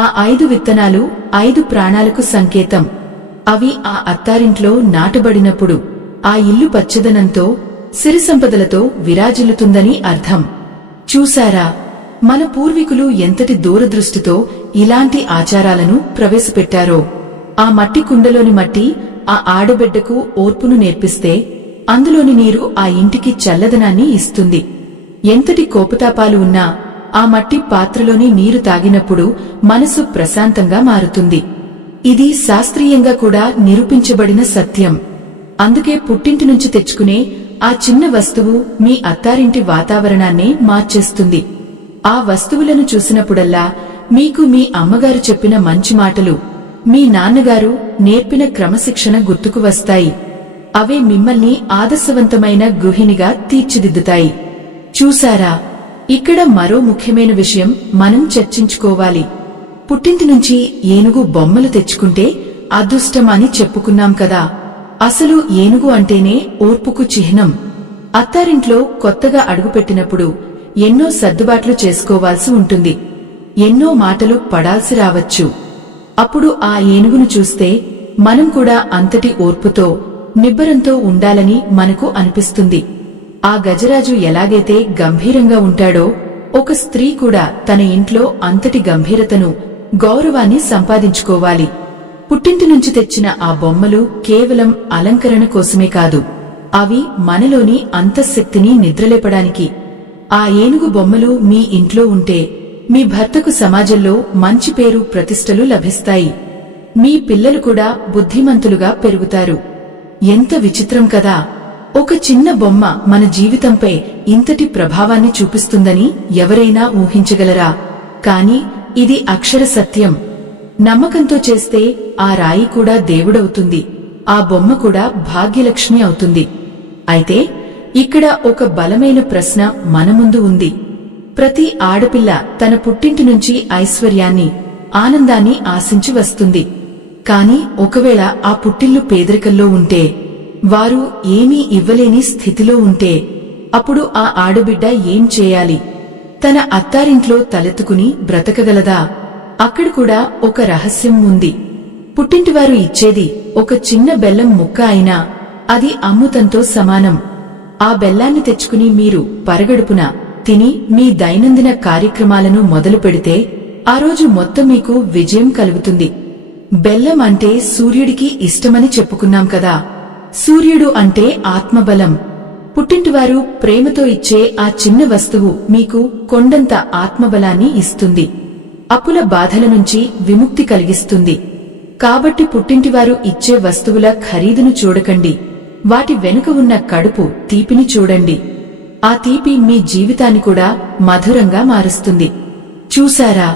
ఆ 5 విత్తనాలు 5 ప్రాణాలకు సంకేతం. అవి ఆ అత్తారింట్లో నాటబడినప్పుడు ఆ ఇల్లు పచ్చదనంతో, సిరి సంపదలతో విరాజిల్లుతుందని అర్థం. చూశారా, మన పూర్వీకులు ఎంతటి దూరదృష్టితో ఇలాంటి ఆచారాలను ప్రవేశపెట్టారో. ఆ మట్టి కుండలోని మట్టి ఆ ఆడబిడ్డకు ఓర్పును నేర్పిస్తే అందులోని నీరు ఆ ఇంటికి చల్లదనాన్ని ఇస్తుంది. ఎంతటి కోపతాపాలు ఉన్నా ఆ మట్టి పాత్రలోని నీరు తాగినప్పుడు మనసు ప్రశాంతంగా మారుతుంది. ఇది శాస్త్రీయంగా కూడా నిరూపించబడిన సత్యం. అందుకే పుట్టింటి నుంచి తెచ్చుకునే ఆ చిన్న వస్తువు మీ అత్తారింటి వాతావరణాన్నే మార్చేస్తుంది. ఆ వస్తువులను చూసినప్పుడల్లా మీకు మీ అమ్మగారు చెప్పిన మంచి మాటలు, మీ నాన్నగారు నేర్పిన క్రమశిక్షణ గుర్తుకు వస్తాయి. అవే మిమ్మల్ని ఆదర్శవంతమైన గృహిణిగా తీర్చిదిద్దుతాయి. చూసారా, ఇక్కడ మరో ముఖ్యమైన విషయం మనం చర్చించుకోవాలి. పుట్టింటి నుంచి ఏనుగు బొమ్మలు తెచ్చుకుంటే అదృష్టం అని చెప్పుకున్నాం కదా. అసలు ఏనుగు అంటేనే ఓర్పుకు చిహ్నం. అత్తారింట్లో కొత్తగా అడుగుపెట్టినప్పుడు ఎన్నో సర్దుబాట్లు చేసుకోవాల్సి ఉంటుంది. ఎన్నో మాటలు పడాల్సి రావచ్చు. అప్పుడు ఆ ఏనుగును చూస్తే మనం కూడా అంతటి ఓర్పుతో, నిబ్బరంతో ఉండాలని మనకు అనిపిస్తుంది. ఆ గజరాజు ఎలాగైతే గంభీరంగా ఉంటాడో, ఒక స్త్రీ కూడా తన ఇంట్లో అంతటి గంభీరతను, గౌరవాన్ని సంపాదించుకోవాలి. పుట్టింటి నుంచి తెచ్చిన ఆ బొమ్మలు కేవలం అలంకరణ కోసమే కాదు, అవి మనలోని అంతఃశక్తిని నిద్రలేపడానికి. ఆ ఏనుగు బొమ్మలు మీ ఇంట్లో ఉంటే మీ భర్తకు సమాజంలో మంచి పేరు, ప్రతిష్టలు లభిస్తాయి. మీ పిల్లలు కూడా బుద్ధిమంతులుగా పెరుగుతారు. ఎంత విచిత్రం కదా! ఒక చిన్న బొమ్మ మన జీవితంపై ఇంతటి ప్రభావాన్ని చూపిస్తుందని ఎవరైనా ఊహించగలరా? కాని ఇది అక్షర సత్యం. నమ్మకంతో చేస్తే ఆ రాయి కూడా దేవుడవుతుంది, ఆ బొమ్మ కూడా భాగ్యలక్ష్మి అవుతుంది. అయితే ఇక్కడ ఒక బలమైన ప్రశ్న మన ముందు ఉంది. ప్రతి ఆడపిల్ల తన పుట్టింటి నుంచి ఐశ్వర్యాన్ని, ఆనందాన్ని ఆశించి వస్తుంది. కాని ఒకవేళ ఆ పుట్టిల్లు పేదరికంలో ఉంటే, వారు ఏమీ ఇవ్వలేని స్థితిలో ఉంటే, అప్పుడు ఆ ఆడబిడ్డ ఏం చేయాలి? తన అత్తారింట్లో తలెత్తుకుని బ్రతకగలదా? అక్కడ కూడా ఒక రహస్యం ఉంది. పుట్టింటివారు ఇచ్చేది ఒక చిన్న బెల్లం ముక్క అయినా అది అమృతంతో సమానం. ఆ బెల్లాన్ని తెచ్చుకుని మీరు పరగడుపున తిని మీ దైనందిన కార్యక్రమాలను మొదలు పెడితే ఆ రోజు మొత్తం మీకు విజయం కలుగుతుంది. బెల్లం అంటే సూర్యుడికి ఇష్టమని చెప్పుకున్నాం కదా. సూర్యుడు అంటే ఆత్మబలం. పుట్టింటివారు ప్రేమతో ఇచ్చే ఆ చిన్న వస్తువు మీకు కొండంత ఆత్మబలాన్ని ఇస్తుంది. అప్పుల బాధల నుంచి విముక్తి కలిగిస్తుంది. కాబట్టి పుట్టింటివారు ఇచ్చే వస్తువుల ఖరీదును చూడకండి, వాటి వెనుక ఉన్న కడుపు తీపిని చూడండి. ఆ తీపి మీ జీవితాన్ని కూడా మధురంగా మారుస్తుంది. చూసారా,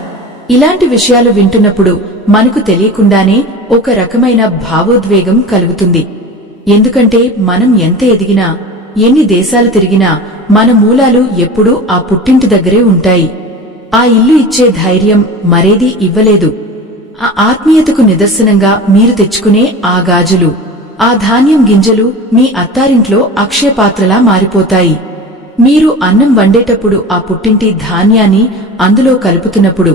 ఇలాంటి విషయాలు వింటున్నప్పుడు మనకు తెలియకుండానే ఒక రకమైన భావోద్వేగం కలుగుతుంది. ఎందుకంటే మనం ఎంత ఎదిగినా, ఎన్ని దేశాలు తిరిగినా మన మూలాలు ఎప్పుడూ ఆ పుట్టింటి దగ్గరే ఉంటాయి. ఆ ఇల్లు ఇచ్చే ధైర్యం మరేదీ ఇవ్వలేదు. ఆ ఆత్మీయతకు నిదర్శనంగా మీరు తెచ్చుకునే ఆ గాజులు, ఆ ధాన్యం గింజలు మీ అత్తారింట్లో అక్షయపాత్రలా మారిపోతాయి. మీరు అన్నం వండేటప్పుడు ఆ పుట్టింటి ధాన్యాన్ని అందులో కలుపుతున్నప్పుడు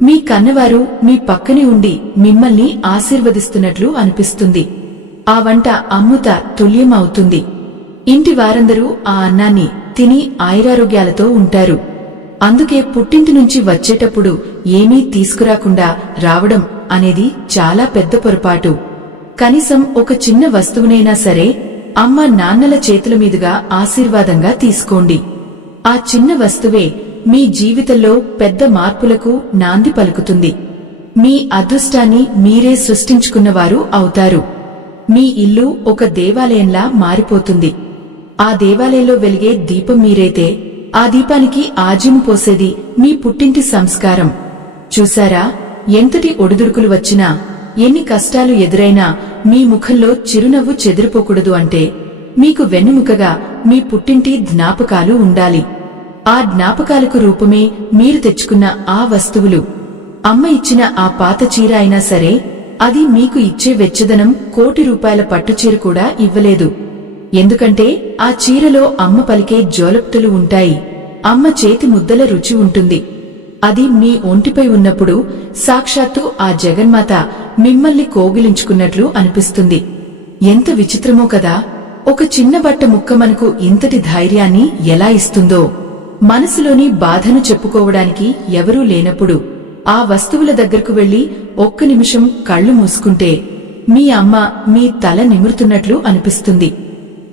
మీ కన్నవారు మీ పక్కనే ఉండి మిమ్మల్ని ఆశీర్వదిస్తున్నట్లు అనిపిస్తుంది. ఆ వంట అమృత తుల్యం అవుతుంది. ఇంటి వారందరూ ఆ అన్నాన్ని తిని ఆయురారోగ్యాలతో ఉంటారు. అందుకే పుట్టింటి నుంచి వచ్చేటప్పుడు ఏమీ తీసుకురాకుండా రావడం అనేది చాలా పెద్ద పొరపాటు. కనీసం ఒక చిన్న వస్తువునైనా సరే అమ్మ నాన్నల చేతుల మీదుగా ఆశీర్వాదంగా తీసుకోండి. ఆ చిన్న వస్తువే మీ జీవితంలో పెద్ద మార్పులకు నాంది పలుకుతుంది. మీ అదృష్టాన్ని మీరే సృష్టించుకున్నవారు అవుతారు. మీ ఇల్లు ఒక దేవాలయంలా మారిపోతుంది. ఆ దేవాలయంలో వెలిగే దీపం మీరైతే ఆ దీపానికి ఆజ్యం పోసేది మీ పుట్టింటి సంస్కారం. చూసారా, ఎంతటి ఒడిదుడుకులు వచ్చినా, ఎన్ని కష్టాలు ఎదురైనా మీ ముఖంలో చిరునవ్వు చెదిరిపోకూడదు అంటే మీకు వెన్నెముకగా మీ పుట్టింటి జ్ఞాపకాలు ఉండాలి. ఆ జ్ఞాపకాలకు రూపమే మీరు తెచ్చుకున్న ఆ వస్తువులు. అమ్మ ఇచ్చిన ఆ పాత చీర అయినా సరే అది మీకు ఇచ్చే వెచ్చదనం ₹1,00,00,000 పట్టుచీర కూడా ఇవ్వలేదు. ఎందుకంటే ఆ చీరలో అమ్మ పలికే జోలప్తులు ఉంటాయి. అమ్మ చేతి ముద్దల రుచి ఉంటుంది. అది మీ ఒంటిపై ఉన్నప్పుడు సాక్షాత్తు ఆ జగన్మాత మిమ్మల్ని కోగిలించుకున్నట్లు అనిపిస్తుంది. ఎంత విచిత్రమో కదా! ఒక చిన్న బట్ట ముక్క మనకు ఇంతటి ధైర్యాన్ని ఎలా ఇస్తుందో. మనసులోని బాధను చెప్పుకోవడానికి ఎవరూ లేనప్పుడు ఆ వస్తువుల దగ్గరకు వెళ్లి ఒక్క నిమిషం కళ్ళు మూసుకుంటే మీ అమ్మ మీ తల నిమురుతున్నట్లు అనిపిస్తుంది.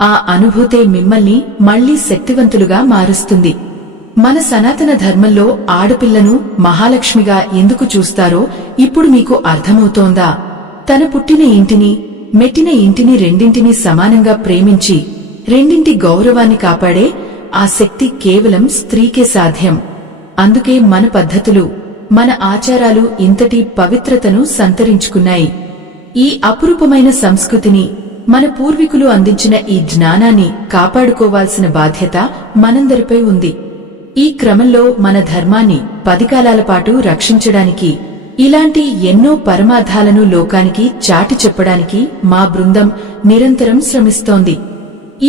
ఆ అనుభూతే మిమ్మల్ని మళ్లీ శక్తివంతులుగా మారుస్తుంది. మన సనాతన ధర్మంలో ఆడపిల్లను మహాలక్ష్మిగా ఎందుకు చూస్తారో ఇప్పుడు మీకు అర్థమవుతోందా? తన పుట్టిన ఇంటిని, మెట్టిన ఇంటిని రెండింటినీ సమానంగా ప్రేమించి రెండింటి గౌరవాన్ని కాపాడే ఆ శక్తి కేవలం స్త్రీకే సాధ్యం. అందుకే మన పద్ధతులు, మన ఆచారాలు ఇంతటి పవిత్రతను సంతరించుకున్నాయి. ఈ అపురూపమైన సంస్కృతిని, మన పూర్వీకులు అందించిన ఈ జ్ఞానాన్ని కాపాడుకోవాల్సిన బాధ్యత మనందరిపై ఉంది. ఈ క్రమంలో మన ధర్మాన్ని 10 కాలాల పాటు రక్షించడానికి, ఇలాంటి ఎన్నో పరమార్థాలను లోకానికి చాటి చెప్పడానికి మా బృందం నిరంతరం శ్రమిస్తోంది.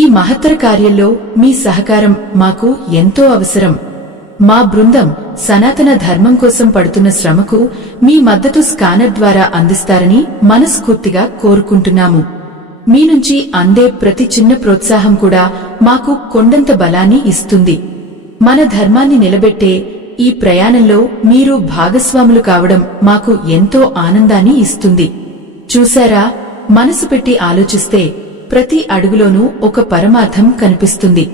ఈ మహత్తర కార్యంలో మీ సహకారం మాకు ఎంతో అవసరం. మా బృందం సనాతన ధర్మం కోసం పడుతున్న శ్రమకు మీ మద్దతు స్కానర్ ద్వారా అందిస్తారని మనస్ఫూర్తిగా కోరుకుంటున్నాము. మీ నుంచి అందే ప్రతి చిన్న ప్రోత్సాహం కూడా మాకు కొండంత బలాన్ని ఇస్తుంది. మన ధర్మాన్ని నిలబెట్టే ఈ ప్రయాణంలో మీరు భాగస్వాములు కావడం మాకు ఎంతో ఆనందాన్ని ఇస్తుంది. చూశారా, మనసు పెట్టి ఆలోచిస్తే ప్రతి అడుగులోనూ ఒక పరమార్థం కనిపిస్తుంది.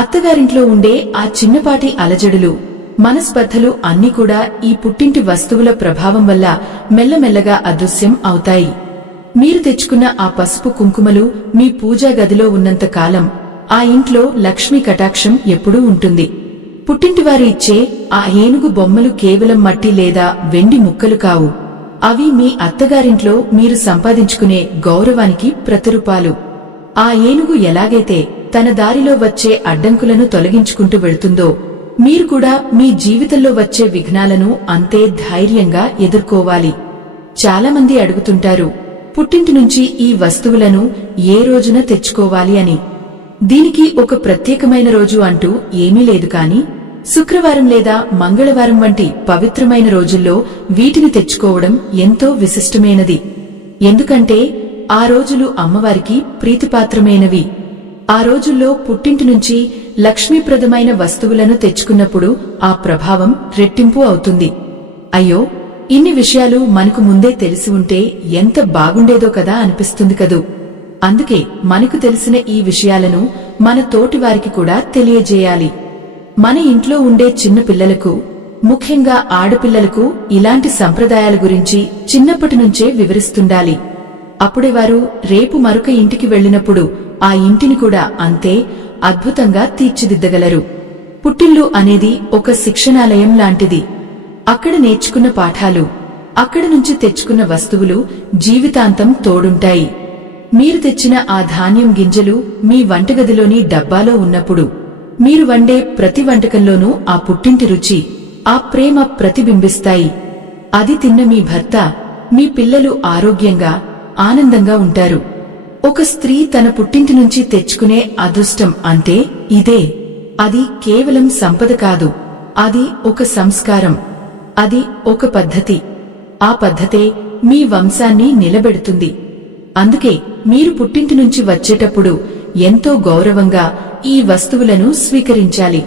అత్తగారింట్లో ఉండే ఆ చిన్నపాటి అలజడులు, మనస్పర్ధలు అన్నీ కూడా ఈ పుట్టింటి వస్తువుల ప్రభావం వల్ల మెల్లమెల్లగా అదృశ్యం అవుతాయి. మీరు తెచ్చుకున్న ఆ పసుపు కుంకుమలు మీ పూజా గదిలో ఉన్నంత కాలం ఆ ఇంట్లో లక్ష్మీ కటాక్షం ఎప్పుడూ ఉంటుంది. పుట్టింటివారు ఇచ్చే ఆ ఏనుగు బొమ్మలు కేవలం మట్టి లేదా వెండి ముక్కలు కావు. అవి మీ అత్తగారింట్లో మీరు సంపాదించుకునే గౌరవానికి ప్రతిరూపాలు. ఆ ఏనుగు ఎలాగైతే తన దారిలో వచ్చే అడ్డంకులను తొలగించుకుంటూ వెళ్తుందో, మీరు కూడా మీ జీవితంలో వచ్చే విఘ్నాలను అంతే ధైర్యంగా ఎదుర్కోవాలి. చాలామంది అడుగుతుంటారు, పుట్టింటి నుంచి ఈ వస్తువులను ఏ రోజున తెచ్చుకోవాలి అని. దీనికి ఒక ప్రత్యేకమైన రోజు అంటూ ఏమీ లేదు, కాని శుక్రవారం లేదా మంగళవారం వంటి పవిత్రమైన రోజుల్లో వీటిని తెచ్చుకోవడం ఎంతో విశిష్టమైనది. ఎందుకంటే ఆ రోజులు అమ్మవారికి ప్రీతిపాత్రమైనవి. ఆ రోజుల్లో పుట్టింటి నుంచి లక్ష్మీప్రదమైన వస్తువులను తెచ్చుకున్నప్పుడు ఆ ప్రభావం రెట్టింపు అవుతుంది. అయ్యో, ఇన్ని విషయాలు మనకు ముందే తెలిసి ఉంటే ఎంత బాగుండేదో కదా అనిపిస్తుంది కదూ. అందుకే మనకు తెలిసిన ఈ విషయాలను మన తోటివారికి కూడా తెలియజేయాలి. మన ఇంట్లో ఉండే చిన్న పిల్లలకు, ముఖ్యంగా ఆడపిల్లలకు ఇలాంటి సంప్రదాయాల గురించి చిన్నప్పటి నుంచే వివరిస్తుండాలి. అప్పుడే వారు రేపు మరొక ఇంటికి వెళ్లినప్పుడు ఆ ఇంటిని కూడా అంతే అద్భుతంగా తీర్చిదిద్దగలరు. పుట్టిల్లు అనేది ఒక శిక్షణాలయం లాంటిది. అక్కడ నేర్చుకున్న పాఠాలు, అక్కడ నుంచి తెచ్చుకున్న వస్తువులు జీవితాంతం తోడుంటాయి. మీరు తెచ్చిన ఆ ధాన్యం గింజలు మీ వంటగదిలోని డబ్బాలో ఉన్నప్పుడు, మీరు వండే ప్రతి వంటకంలోనూ ఆ పుట్టింటి రుచి, ఆ ప్రేమ ప్రతిబింబిస్తాయి. అది తిన్న మీ భర్త, మీ పిల్లలు ఆరోగ్యంగా, ఆనందంగా ఉంటారు. ఒక స్త్రీ తన పుట్టింటి నుంచి తెచ్చుకునే అదృష్టం అంటే ఇదే. అది కేవలం సంపద కాదు, అది ఒక సంస్కారం, అది ఒక పద్ధతి. ఆ పద్ధతే మీ వంశాన్ని నిలబెడుతుంది. అందుకే మీరు పుట్టింటి నుంచి వచ్చేటప్పుడు ఎంతో గౌరవంగా ఈ వస్తువులను స్వీకరించాలి.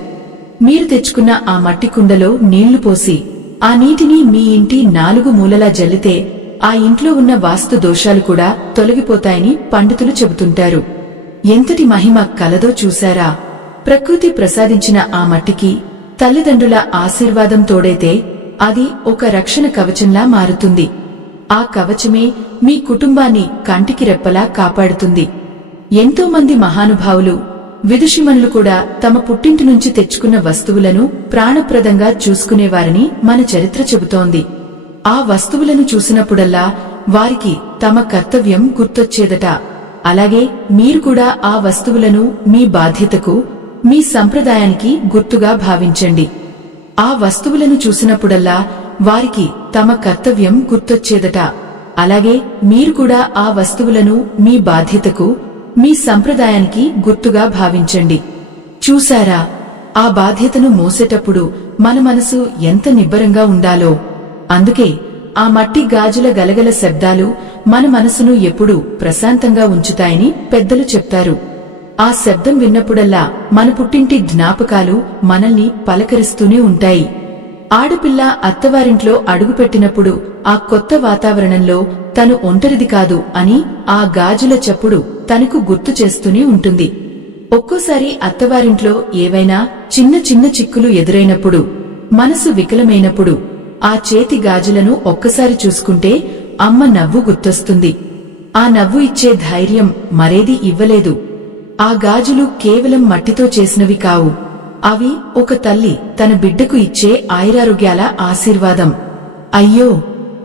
మీరు తెచ్చుకున్న ఆ మట్టి కుండలో నీళ్లు పోసి, ఆ నీటిని మీ ఇంటి 4 మూలలా జల్లితే ఆ ఇంట్లో ఉన్న వాస్తు దోషాలు కూడా తొలగిపోతాయని పండితులు చెబుతుంటారు. ఎంతటి మహిమ కలదో చూశారా? ప్రకృతి ప్రసాదించిన ఆ మట్టికి తల్లిదండ్రుల ఆశీర్వాదం తోడైతే అది ఒక రక్షణ కవచంలా మారుతుంది. ఆ కవచమే మీ కుటుంబాన్ని కంటికి రెప్పలా కాపాడుతుంది. ఎంతో మంది మహానుభావులు, విదుషిమణులు కూడా తమ పుట్టింటి నుంచి తెచ్చుకున్న వస్తువులను ప్రాణప్రదంగా చూసుకునేవారని మన చరిత్ర చెబుతోంది. ఆ వస్తువులను చూసినప్పుడల్లా వారికి తమ కర్తవ్యం గుర్తొచ్చేదట. అలాగే మీరు కూడా ఆ వస్తువులను మీ బాధ్యతకు, మీ సంప్రదాయానికి గుర్తుగా భావించండి. ఆ వస్తువులను చూసినప్పుడల్లా వారికి తమ కర్తవ్యం గుర్తొచ్చేదట. అలాగే మీరు కూడా ఆ వస్తువులను మీ బాధ్యతకు, మీ సంప్రదాయానికి గుర్తుగా భావించండి. చూశారా, ఆ బాధ్యతను మోసేటప్పుడు మన మనసు ఎంత నిబ్బరంగా ఉండాలో. అందుకే ఆ మట్టి గాజుల గలగల శబ్దాలు మన మనసును ఎప్పుడూ ప్రశాంతంగా ఉంచుతాయని పెద్దలు చెప్తారు. ఆ శబ్దం విన్నప్పుడల్లా మన పుట్టింటి జ్ఞాపకాలు మనల్ని పలకరిస్తూనే ఉంటాయి. ఆడపిల్ల అత్తవారింట్లో అడుగుపెట్టినప్పుడు ఆ కొత్త వాతావరణంలో తను ఒంటరిది కాదు అని ఆ గాజుల చప్పుడు తనకు గుర్తు చేస్తూనే ఉంటుంది. ఒక్కోసారి అత్తవారింట్లో ఏవైనా చిన్న చిన్న చిక్కులు ఎదురైనప్పుడు, మనసు వికలమైనప్పుడు ఆ చేతి గాజులను ఒక్కసారి చూసుకుంటే అమ్మ నవ్వు గుర్తొస్తుంది. ఆ నవ్వు ఇచ్చే ధైర్యం మరేది ఇవ్వలేదు. ఆ గాజులు కేవలం మట్టితో చేసినవి కావు. అవి ఒక తల్లి తన బిడ్డకు ఇచ్చే ఆయురారోగ్యాల ఆశీర్వాదం. అయ్యో,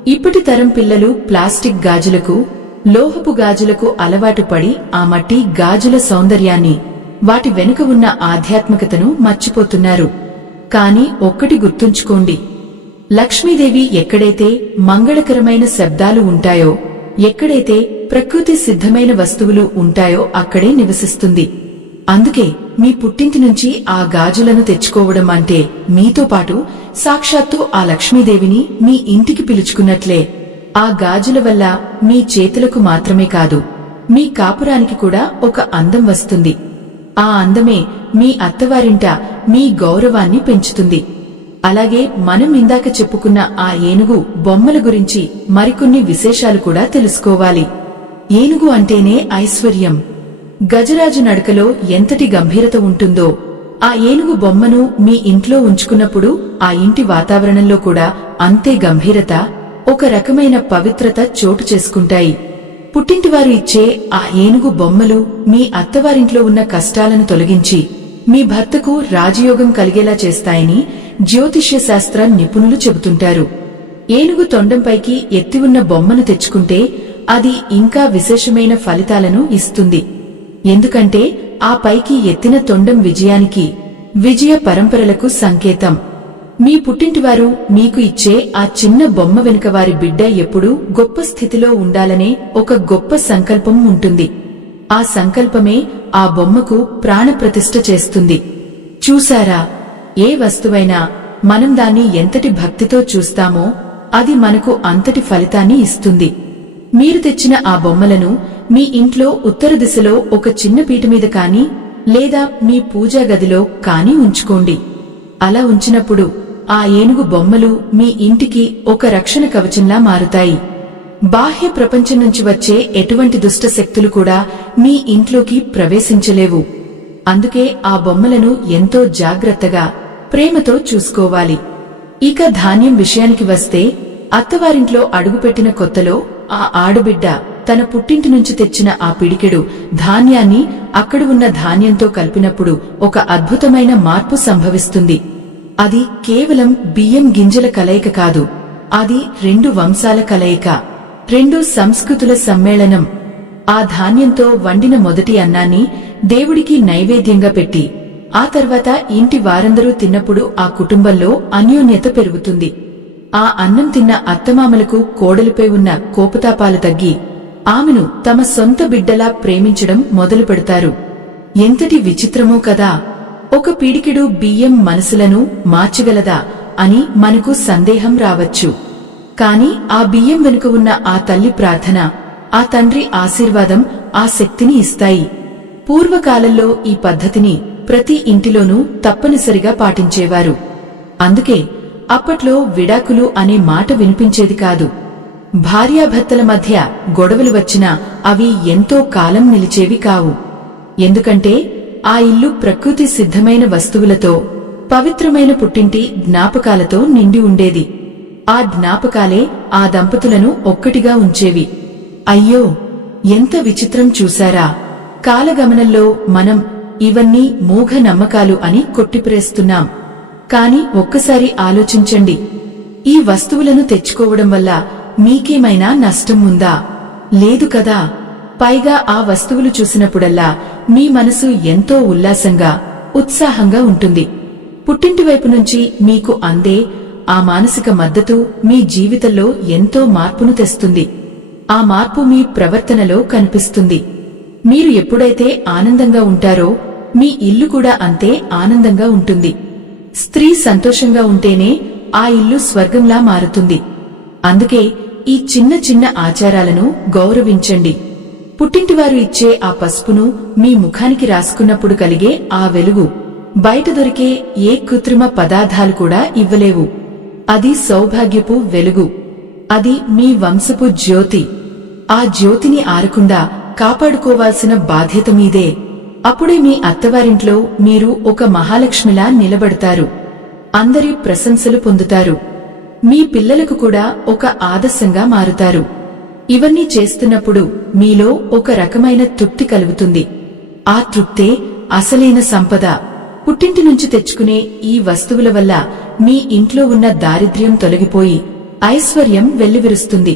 ఇప్పటి తరం పిల్లలు ప్లాస్టిక్ గాజులకు, లోహపు గాజులకు అలవాటు పడి ఆ మట్టి గాజుల సౌందర్యాన్ని, వాటి వెనుక ఉన్న ఆధ్యాత్మికతను మర్చిపోతున్నారు. కాని ఒక్కటి గుర్తుంచుకోండి, లక్ష్మీదేవి ఎక్కడైతే మంగళకరమైన శబ్దాలు ఉంటాయో, ఎక్కడైతే ప్రకృతి సిద్ధమైన వస్తువులు ఉంటాయో అక్కడే నివసిస్తుంది. అందుకే మీ పుట్టింటి నుంచి ఆ గాజులను తెచ్చుకోవడం అంటే మీతో పాటు సాక్షాత్తు ఆ లక్ష్మీదేవిని మీ ఇంటికి పిలుచుకున్నట్లే. ఆ గాజుల వల్ల మీ చేతులకు మాత్రమే కాదు, మీ కాపురానికి కూడా ఒక అందం వస్తుంది. ఆ అందమే మీ అత్తవారింట మీ గౌరవాన్ని పెంచుతుంది. అలాగే మనం ఇందాక చెప్పుకున్న ఆ ఏనుగు బొమ్మల గురించి మరికొన్ని విశేషాలు కూడా తెలుసుకోవాలి. ఏనుగు అంటేనే ఐశ్వర్యం. గజరాజు నడకలో ఎంతటి గంభీరత ఉంటుందో, ఆ ఏనుగు బొమ్మను మీ ఇంట్లో ఉంచుకున్నప్పుడు ఆ ఇంటి వాతావరణంలో కూడా అంతే గంభీరత, ఒక రకమైన పవిత్రత చోటు చేసుకుంటాయి. పుట్టింటివారు ఇచ్చే ఆ ఏనుగు బొమ్మలు మీ అత్తవారింట్లో ఉన్న కష్టాలను తొలగించి మీ భర్తకు రాజయోగం కలిగేలా చేస్తాయని జ్యోతిష్య శాస్త్ర నిపుణులు చెబుతుంటారు. ఏనుగు తొండంపైకి ఎత్తి ఉన్న బొమ్మను తెచ్చుకుంటే అది ఇంకా విశేషమైన ఫలితాలను ఇస్తుంది. ఎందుకంటే ఆ పైకి ఎత్తిన తొండం విజయానికి, విజయ పరంపరలకు సంకేతం. మీ పుట్టింటివారు మీకు ఇచ్చే ఆ చిన్న బొమ్మ వెనుక వారి బిడ్డ ఎప్పుడూ గొప్ప స్థితిలో ఉండాలనే ఒక గొప్ప సంకల్పం ఉంటుంది. ఆ సంకల్పమే ఆ బొమ్మకు ప్రాణప్రతిష్ఠ చేస్తుంది. చూసారా, ఏ వస్తువైనా మనం దాన్ని ఎంతటి భక్తితో చూస్తామో అది మనకు అంతటి ఫలితాన్ని ఇస్తుంది. మీరు తెచ్చిన ఆ బొమ్మలను మీ ఇంట్లో ఉత్తర దిశలో ఒక చిన్న పీట మీద కాని, లేదా మీ పూజా గదిలో కాని ఉంచుకోండి. అలా ఉంచినప్పుడు ఆ ఏనుగు బొమ్మలు మీ ఇంటికి ఒక రక్షణ కవచంలా మారుతాయి. బాహ్య ప్రపంచం నుంచి వచ్చే ఎటువంటి దుష్ట శక్తులు కూడా మీ ఇంట్లోకి ప్రవేశించలేవు. అందుకే ఆ బొమ్మలను ఎంతో జాగ్రత్తగా, ప్రేమతో చూసుకోవాలి. ఇక ధాన్యం విషయానికి వస్తే, అత్తవారింట్లో అడుగుపెట్టిన కొత్తలో ఆ ఆడబిడ్డ తన పుట్టింటి నుంచి తెచ్చిన ఆ పిడికెడు ధాన్యాన్ని అక్కడ ఉన్న ధాన్యంతో కలిపినప్పుడు ఒక అద్భుతమైన మార్పు సంభవిస్తుంది. అది కేవలం బియ్యం గింజల కలయిక కాదు, అది 2 వంశాల కలయిక, 2 సంస్కృతుల సమ్మేళనం. ఆ ధాన్యంతో వండిన మొదటి అన్నాన్ని దేవుడికి నైవేద్యంగా పెట్టి ఆ తర్వాత ఇంటి వారందరూ తిన్నప్పుడు ఆ కుటుంబంలో అన్యోన్యత పెరుగుతుంది. ఆ అన్నం తిన్న అత్తమామలకు కోడలిపై ఉన్న కోపతాపాలు తగ్గి ఆమెను తమ సొంత బిడ్డలా ప్రేమించడం మొదలు పెడతారు. ఎంతటి విచిత్రమో కదా! ఒక పీడికెడు బియ్యం మనసులను మార్చగలదా అని మనకు సందేహం రావచ్చు. కాని ఆ బియ్యం వెనుక ఉన్న ఆ తల్లి ప్రార్థన, ఆ తండ్రి ఆశీర్వాదం ఆ శక్తిని ఇస్తాయి. పూర్వకాలంలో ఈ పద్ధతిని ప్రతి ఇంటిలోనూ తప్పనిసరిగా పాటించేవారు. అందుకే అప్పట్లో విడాకులు అనే మాట వినిపించేది కాదు. భార్యాభర్తల మధ్య గొడవలు వచ్చినా అవి ఎంతో కాలం నిలిచేవి కావు. ఎందుకంటే ఆ ఇల్లు ప్రకృతి సిద్ధమైన వస్తువులతో, పవిత్రమైన పుట్టింటి జ్ఞాపకాలతో నిండి ఉండేది. ఆ జ్ఞాపకాలే ఆ దంపతులను ఒక్కటిగా ఉంచేవి. అయ్యో, ఎంత విచిత్రం చూశారా! కాలగమనంలో మనం ఇవన్నీ మూఢ నమ్మకాలు అని కొట్టిప్రేస్తున్నాం. కాని ఒక్కసారి ఆలోచించండి, ఈ వస్తువులను తెచ్చుకోవడం వల్ల మీకేమైనా నష్టం ఉందా? లేదు కదా! పైగా ఆ వస్తువులు చూసినప్పుడల్లా మీ మనసు ఎంతో ఉల్లాసంగా, ఉత్సాహంగా ఉంటుంది. పుట్టింటి వైపు నుంచి మీకు అందే ఆ మానసిక మద్దతు మీ జీవితంలో ఎంతో మార్పును తెస్తుంది. ఆ మార్పు మీ ప్రవర్తనలో కనిపిస్తుంది. మీరు ఎప్పుడైతే ఆనందంగా ఉంటారో మీ ఇల్లు కూడా అంతే ఆనందంగా ఉంటుంది. స్త్రీ సంతోషంగా ఉంటేనే ఆ ఇల్లు స్వర్గంలా మారుతుంది. అందుకే ఈ చిన్న చిన్న ఆచారాలను గౌరవించండి. పుట్టింటివారు ఇచ్చే ఆ పసుపును మీ ముఖానికి రాసుకున్నప్పుడు కలిగే ఆ వెలుగు బయట దొరికే ఏ కృత్రిమ పదార్థాలు కూడా ఇవ్వలేవు. అది సౌభాగ్యపు వెలుగు. అది మీ వంశపు జ్యోతి. ఆ జ్యోతిని ఆరకుండా కాపాడుకోవాల్సిన బాధ్యత మీదే. అప్పుడే మీ అత్తవారింట్లో మీరు ఒక మహాలక్ష్మిలా నిలబడతారు. అందరి ప్రశంసలు పొందుతారు. మీ పిల్లలకు కూడా ఒక ఆదర్శంగా మారుతారు. ఇవన్నీ చేస్తున్నప్పుడు మీలో ఒక రకమైన తృప్తి కలుగుతుంది. ఆ తృప్తే అసలైన సంపద. పుట్టింటి నుంచి తెచ్చుకునే ఈ వస్తువుల వల్ల మీ ఇంట్లో ఉన్న దారిద్ర్యం తొలగిపోయి ఐశ్వర్యం వెల్లివిరుస్తుంది.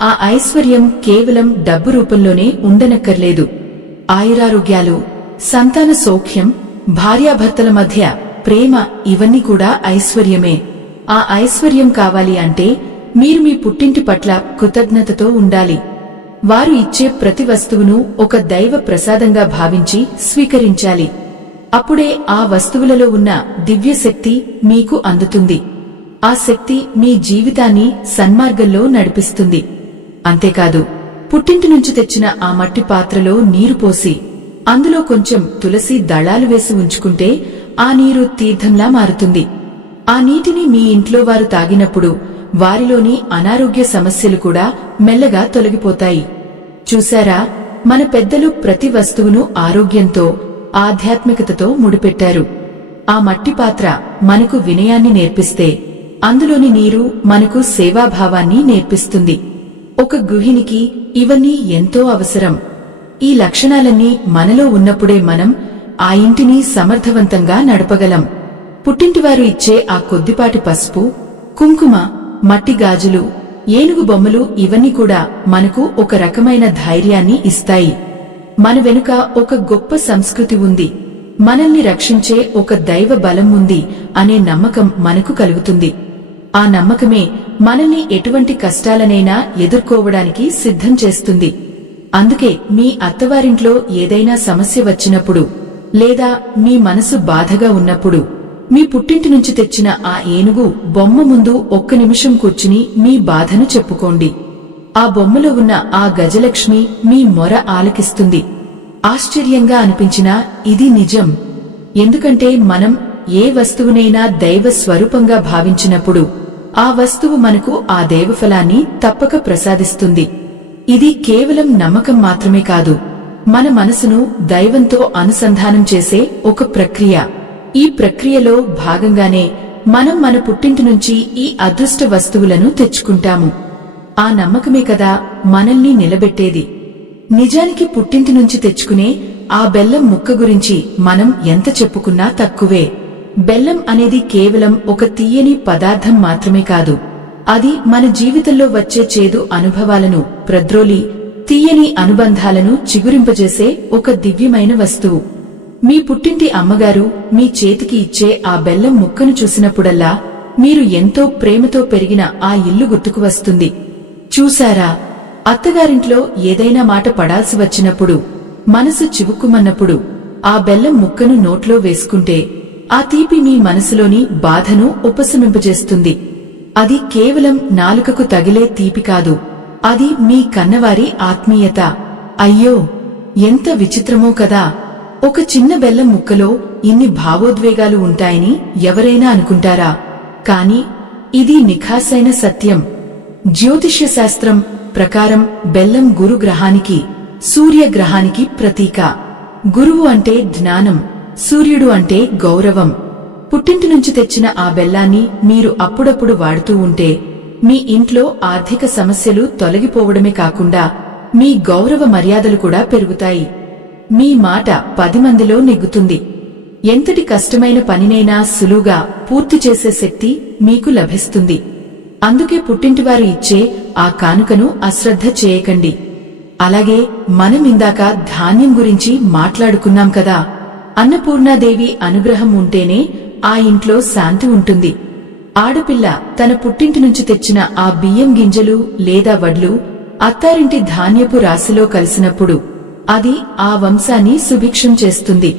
ఆ ఐశ్వర్యం కేవలం డబ్బు రూపంలోనే ఉండనక్కర్లేదు. ఆయురారోగ్యాలు, సంతాన సౌఖ్యం, భార్యాభర్తల మధ్య ప్రేమ, ఇవన్నీ కూడా ఐశ్వర్యమే. ఆ ఐశ్వర్యం కావాలి అంటే మీరు మీ పుట్టింటి పట్ల కృతజ్ఞతతో ఉండాలి. వారు ఇచ్చే ప్రతి వస్తువును ఒక దైవ ప్రసాదంగా భావించి స్వీకరించాలి. అప్పుడే ఆ వస్తువులలో ఉన్న దివ్యశక్తి మీకు అందుతుంది. ఆ శక్తి మీ జీవితాన్ని సన్మార్గంలో నడిపిస్తుంది. అంతేకాదు, పుట్టింటి నుంచి తెచ్చిన ఆ మట్టి పాత్రలో నీరు పోసి అందులో కొంచెం తులసి దళాలు వేసి ఉంచుకుంటే ఆ నీరు తీర్థంలా మారుతుంది. ఆ నీటిని మీ ఇంట్లో వారు తాగినప్పుడు వారిలోని అనారోగ్య సమస్యలు కూడా మెల్లగా తొలగిపోతాయి. చూశారా, మన పెద్దలు ప్రతి వస్తువును ఆరోగ్యంతో, ఆధ్యాత్మికతతో ముడిపెట్టారు. ఆ మట్టి పాత్ర మనకు వినయాన్ని నేర్పిస్తే, అందులోని నీరు మనకు సేవాభావాన్ని నేర్పిస్తుంది. ఒక గృహిణికి ఇవన్నీ ఎంతో అవసరం. ఈ లక్షణాలన్నీ మనలో ఉన్నప్పుడే మనం ఆ ఇంటిని సమర్థవంతంగా నడపగలం. పుట్టింటివారు ఇచ్చే ఆ కొద్దిపాటి పసుపు, కుంకుమ, మట్టి గాజులు, ఏనుగు బొమ్మలు, ఇవన్నీ కూడా మనకు ఒక రకమైన ధైర్యాన్ని ఇస్తాయి. మన వెనుక ఒక గొప్ప సంస్కృతి ఉంది, మనల్ని రక్షించే ఒక దైవ బలం ఉంది అనే నమ్మకం మనకు కలుగుతుంది. ఆ నమ్మకమే మనల్ని ఎటువంటి కష్టాలనైనా ఎదుర్కోవడానికి సిద్ధం చేస్తుంది. అందుకే మీ అత్తవారింట్లో ఏదైనా సమస్య వచ్చినప్పుడు, లేదా మీ మనసు బాధగా ఉన్నప్పుడు, మీ పుట్టింటి నుంచి తెచ్చిన ఆ ఏనుగు బొమ్మ ముందు ఒక్క నిమిషం కూర్చుని మీ బాధను చెప్పుకోండి. ఆ బొమ్మలో ఉన్న ఆ గజలక్ష్మి మీ మొర ఆలకిస్తుంది. ఆశ్చర్యంగా అనిపించినా ఇది నిజం. ఎందుకంటే మనం ఏ వస్తువునైనా దైవ స్వరూపంగా భావించినప్పుడు ఆ వస్తువు మనకు ఆ దైవఫలాన్ని తప్పక ప్రసాదిస్తుంది. ఇది కేవలం నమ్మకం మాత్రమే కాదు, మన మనసును దైవంతో అనుసంధానం చేసే ఒక ప్రక్రియ. ఈ ప్రక్రియలో భాగంగానే మనం మన పుట్టింటి నుంచి ఈ అదృష్ట వస్తువులను తెచ్చుకుంటాము. ఆ నమ్మకమే కదా మనల్ని నిలబెట్టేది. నిజానికి పుట్టింటి నుంచి తెచ్చుకునే ఆ బెల్లం ముక్క గురించి మనం ఎంత చెప్పుకున్నా తక్కువే. బెల్లం అనేది కేవలం ఒక తీయని పదార్థం మాత్రమే కాదు, అది మన జీవితంలో వచ్చే చేదు అనుభవాలను ప్రద్రోలి తీయని అనుబంధాలను చిగురింపజేసే ఒక దివ్యమైన వస్తువు. మీ పుట్టింటి అమ్మగారు మీ చేతికి ఇచ్చే ఆ బెల్లం ముక్కను చూసినప్పుడల్లా మీరు ఎంతో ప్రేమతో పెరిగిన ఆ ఇల్లు గుర్తుకు వస్తుంది. చూశారా, అత్తగారింట్లో ఏదైనా మాట పడాల్సి వచ్చినప్పుడు, మనసు చివుక్కుమన్నప్పుడు ఆ బెల్లం ముక్కను నోట్లో వేసుకుంటే ఆ తీపి మీ మనసులోని బాధను ఉపశమింపజేస్తుంది. అది కేవలం నాలుకకు తగిలే తీపి కాదు, అది మీ కన్నవారి ఆత్మీయత. అయ్యో, ఎంత విచిత్రమో కదా! ఒక చిన్న బెల్లం ముక్కలో ఇన్ని భావోద్వేగాలు ఉంటాయని ఎవరైనా అనుకుంటారా? కాని ఇది నిఖార్సైన సత్యం. జ్యోతిష్య శాస్త్రం ప్రకారం బెల్లం గురు గ్రహానికి, సూర్యగ్రహానికి ప్రతీక. గురువు అంటే జ్ఞానం, సూర్యుడు అంటే గౌరవం. పుట్టింటి నుంచి తెచ్చిన ఆ బెల్లాన్ని మీరు అప్పుడప్పుడు వాడుతూ ఉంటే మీ ఇంట్లో ఆర్థిక సమస్యలు తొలగిపోవడమే కాకుండా మీ గౌరవ మర్యాదలు కూడా పెరుగుతాయి. మీ మాట 10 మందిలో నెగ్గుతుంది. ఎంతటి కష్టమైన పనినైనా సులువుగా పూర్తి చేసే శక్తి మీకు లభిస్తుంది. అందుకే పుట్టింటివారు ఇచ్చే ఆ కానుకను అశ్రద్ధ చేయకండి. అలాగే మనం ఇందాక ధాన్యం గురించి మాట్లాడుకున్నాం కదా, అన్నపూర్ణాదేవి అనుగ్రహం ఉంటేనే ఆ ఇంట్లో శాంతి ఉంటుంది. ఆడపిల్ల తన పుట్టింటి నుంచి తెచ్చిన ఆ బియ్యం గింజలు లేదా వడ్లు అత్తారింటి ధాన్యపు రాశిలో కలిసినప్పుడు అది ఆ వంశాన్ని సుభిక్షం చేస్తుంది.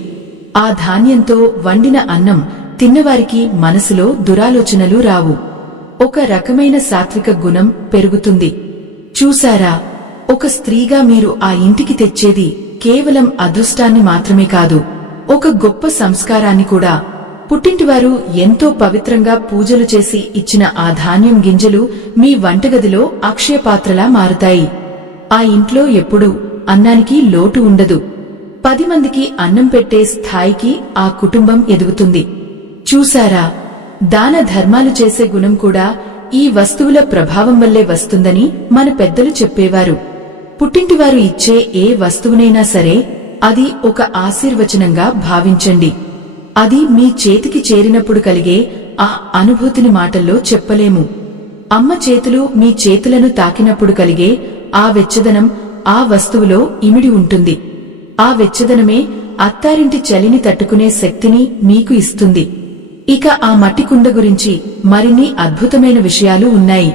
ఆ ధాన్యంతో వండిన అన్నం తిన్నవారికి మనసులో దురాలోచనలు రావు. ఒక రకమైన సాత్విక గుణం పెరుగుతుంది. చూశారా, ఒక స్త్రీగా మీరు ఆ ఇంటికి తెచ్చేది కేవలం అదృష్టాన్ని మాత్రమే కాదు, ఒక గొప్ప సంస్కారాన్ని కూడా. పుట్టింటివారు ఎంతో పవిత్రంగా పూజలు చేసి ఇచ్చిన ఆ ధాన్యం గింజలు మీ వంటగదిలో అక్షయపాత్రలా మారుతాయి. ఆ ఇంట్లో ఎప్పుడూ అన్నానికి లోటు ఉండదు. 10 మందికి అన్నం పెట్టే స్థాయికి ఆ కుటుంబం ఎదుగుతుంది. చూశారా, దాన ధర్మాలు చేసే గుణం కూడా ఈ వస్తువుల ప్రభావం వల్లే వస్తుందని మన పెద్దలు చెప్పేవారు. పుట్టింటివారు ఇచ్చే ఏ వస్తువునైనా సరే అది ఒక ఆశీర్వచనంగా భావించండి. అది మీ చేతికి చేరినప్పుడు కలిగే ఆ అనుభూతిని మాటల్లో చెప్పలేము. అమ్మ చేతులు మీ చేతులను తాకినప్పుడు కలిగే ఆ వెచ్చదనం ఆ వస్తువులో ఇమిడి ఉంటుంది. ఆ వెచ్చదనమే అత్తారింటి చలిని తట్టుకునే శక్తిని మీకు ఇస్తుంది. ఇక ఆ మట్టి కుండ గురించి మరిన్ని అద్భుతమైన విషయాలు ఉన్నాయి.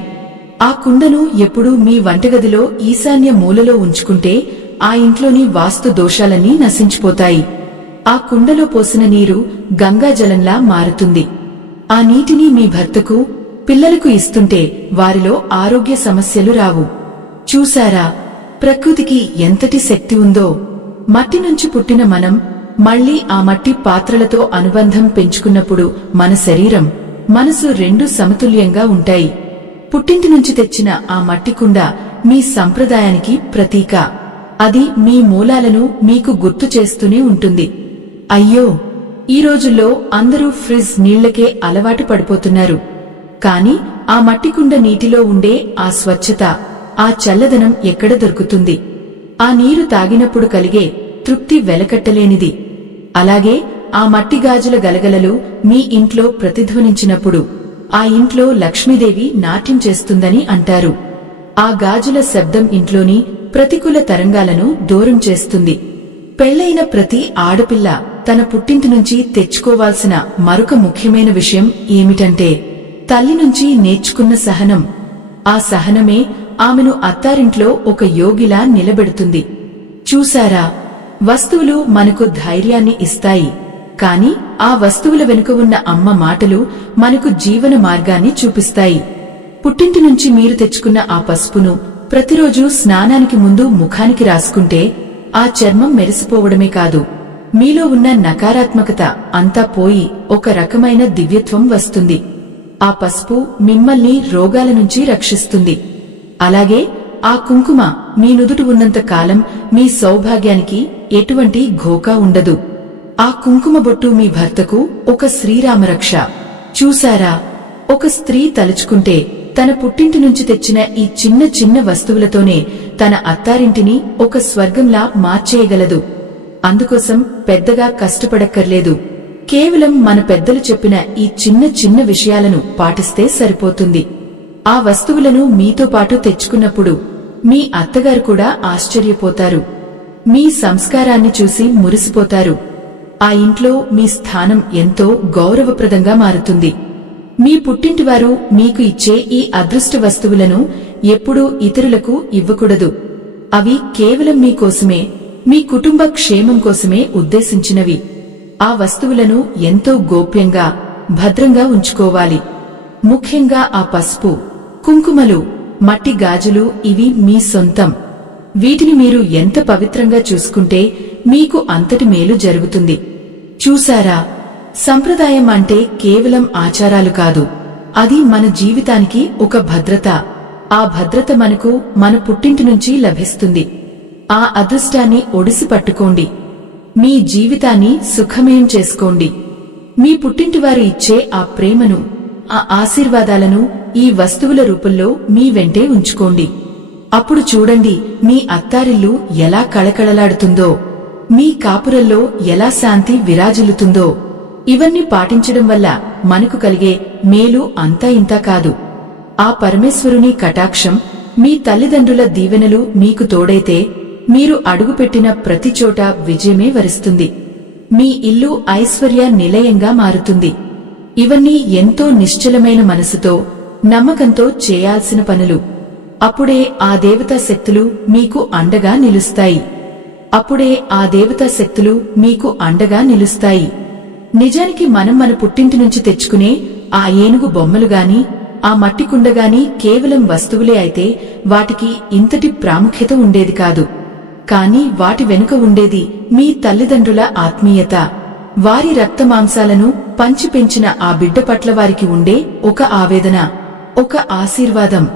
ఆ కుండను ఎప్పుడూ మీ వంటగదిలో ఈశాన్య మూలలో ఉంచుకుంటే ఆ ఇంట్లోని వాస్తు దోషాలన్నీ నశించిపోతాయి. ఆ కుండలో పోసిన నీరు గంగాజలంలా మారుతుంది. ఆ నీటిని మీ భర్తకు, పిల్లలకు ఇస్తుంటే వారిలో ఆరోగ్య సమస్యలు రావు. చూశారా, ప్రకృతికి ఎంతటి శక్తి ఉందో. మట్టి నుంచి పుట్టిన మనం మళ్లీ ఆ మట్టి పాత్రలతో అనుబంధం పెంచుకున్నప్పుడు మన శరీరం, మనసు రెండూ సమతుల్యంగా ఉంటాయి. పుట్టింటి నుంచి తెచ్చిన ఆ మట్టి కుండ మీ సంప్రదాయానికి ప్రతీక. అది మీ మూలాలను మీకు గుర్తు చేస్తూనే ఉంటుంది. అయ్యో, ఈ రోజుల్లో అందరూ ఫ్రిజ్ నీళ్లకే అలవాటు పడిపోతున్నారు. కాని ఆ మట్టి కుండ నీటిలో ఉండే ఆ స్వచ్ఛత, ఆ చల్లదనం ఎక్కడ దొరుకుతుంది? ఆ నీరు తాగినప్పుడు కలిగే తృప్తి వెలకట్టలేనిది. అలాగే ఆ మట్టి గాజుల గలగలలు మీ ఇంట్లో ప్రతిధ్వనించినప్పుడు ఆ ఇంట్లో లక్ష్మీదేవి నాట్యం చేస్తుందని అంటారు. ఆ గాజుల శబ్దం ఇంట్లోని ప్రతికూల తరంగాలను దూరం చేస్తుంది. పెళ్లైన ప్రతి ఆడపిల్ల తన పుట్టింటి నుంచి తెచ్చుకోవాల్సిన మరొక ముఖ్యమైన విషయం ఏమిటంటే తల్లి నుంచి నేర్చుకున్న సహనం. ఆ సహనమే ఆమెను అత్తారింట్లో ఒక యోగిలా నిలబెడుతుంది. చూశారా, వస్తువులు మనకు ధైర్యాన్ని ఇస్తాయి. కాని ఆ వస్తువుల వెనుక ఉన్న అమ్మ మాటలు మనకు జీవన మార్గాన్ని చూపిస్తాయి. పుట్టింటి నుంచి మీరు తెచ్చుకున్న ఆ పసుపును ప్రతిరోజు స్నానానికి ముందు ముఖానికి రాసుకుంటే ఆ చర్మం మెరిసిపోవడమే కాదు, మీలో ఉన్న నకారాత్మకత అంతా పోయి ఒక రకమైన దివ్యత్వం వస్తుంది. ఆ పసుపు మిమ్మల్ని రోగాల నుంచి రక్షిస్తుంది. అలాగే ఆ కుంకుమ మీ నుదుట ఉన్నంత కాలం మీ సౌభాగ్యానికి ఎటువంటి ఘోకా ఉండదు. ఆ కుంకుమ బొట్టు మీ భర్తకు ఒక శ్రీరామరక్ష. చూశారా, ఒక స్త్రీ తలుచుకుంటే తన పుట్టింటి నుంచి తెచ్చిన ఈ చిన్న చిన్న వస్తువులతోనే తన అత్తారింటిని ఒక స్వర్గంలా మార్చేయగలదు. అందుకోసం పెద్దగా కష్టపడక్కర్లేదు. కేవలం మన పెద్దలు చెప్పిన ఈ చిన్న చిన్న విషయాలను పాటిస్తే సరిపోతుంది. ఆ వస్తువులను మీతో పాటు తెచ్చుకున్నప్పుడు మీ అత్తగారు కూడా ఆశ్చర్యపోతారు. మీ సంస్కారాన్ని చూసి మురిసిపోతారు. ఆ ఇంట్లో మీ స్థానం ఎంతో గౌరవప్రదంగా మారుతుంది. మీ పుట్టింటివారు మీకు ఇచ్చే ఈ అదృష్ట వస్తువులను ఎప్పుడూ ఇతరులకు ఇవ్వకూడదు. అవి కేవలం మీకోసమే, మీ కుటుంబ క్షేమం కోసమే ఉద్దేశించినవి. ఆ వస్తువులను ఎంతో గోప్యంగా, భద్రంగా ఉంచుకోవాలి. ముఖ్యంగా ఆ పసుపు, కుంకుమలు, మట్టి గాజులు ఇవి మీ సొంతం. వీటిని మీరు ఎంత పవిత్రంగా చూసుకుంటే మీకు అంతటి మేలు జరుగుతుంది. చూశారా, సంప్రదాయం అంటే కేవలం ఆచారాలు కాదు, అది మన జీవితానికి ఒక భద్రత. ఆ భద్రత మనకు మన పుట్టింటి నుంచి లభిస్తుంది. ఆ అదృష్టాన్ని ఒడిసి పట్టుకోండి. మీ జీవితాన్ని సుఖమయం చేసుకోండి. మీ పుట్టింటివారు ఇచ్చే ఆ ప్రేమను, ఆ ఆశీర్వాదాలను ఈ వస్తువుల రూపంలో మీ వెంటే ఉంచుకోండి. అప్పుడు చూడండి, మీ అత్తారిల్లు ఎలా కళకళలాడుతుందో, మీ కాపురల్లో ఎలా శాంతి విరాజిల్లుతుందో. ఇవన్నీ పాటించడం వల్ల మనకు కలిగే మేలు అంతా ఇంతా కాదు. ఆ పరమేశ్వరుని కటాక్షం, మీ తల్లిదండ్రుల దీవెనలు మీకు తోడైతే మీరు అడుగుపెట్టిన ప్రతి చోట విజయమే వరిస్తుంది. మీ ఇల్లు ఐశ్వర్య నిలయంగా మారుతుంది. ఇవన్నీ ఎంతో నిశ్చలమైన మనసుతో, నమ్మకంతో చేయాల్సిన పనులు. అప్పుడే ఆ దేవతా శక్తులు మీకు అండగా నిలుస్తాయి. నిజానికి మనం మన పుట్టింటి నుంచి తెచ్చుకునే ఆ ఏనుగు బొమ్మలు గాని, ఆ మట్టి కుండ గాని కేవలం వస్తువులే అయితే వాటికి ఇంతటి ప్రాముఖ్యత ఉండేది కాదు. కాని వాటి వెనుక ఉండేది మీ తల్లిదండ్రుల ఆత్మీయత. వారి రక్తమాంసాలను పంచి పెంచిన ఆ బిడ్డ పట్ల వారికి ఉండే ఒక ఆవేదన, ఒక ఆశీర్వాదం.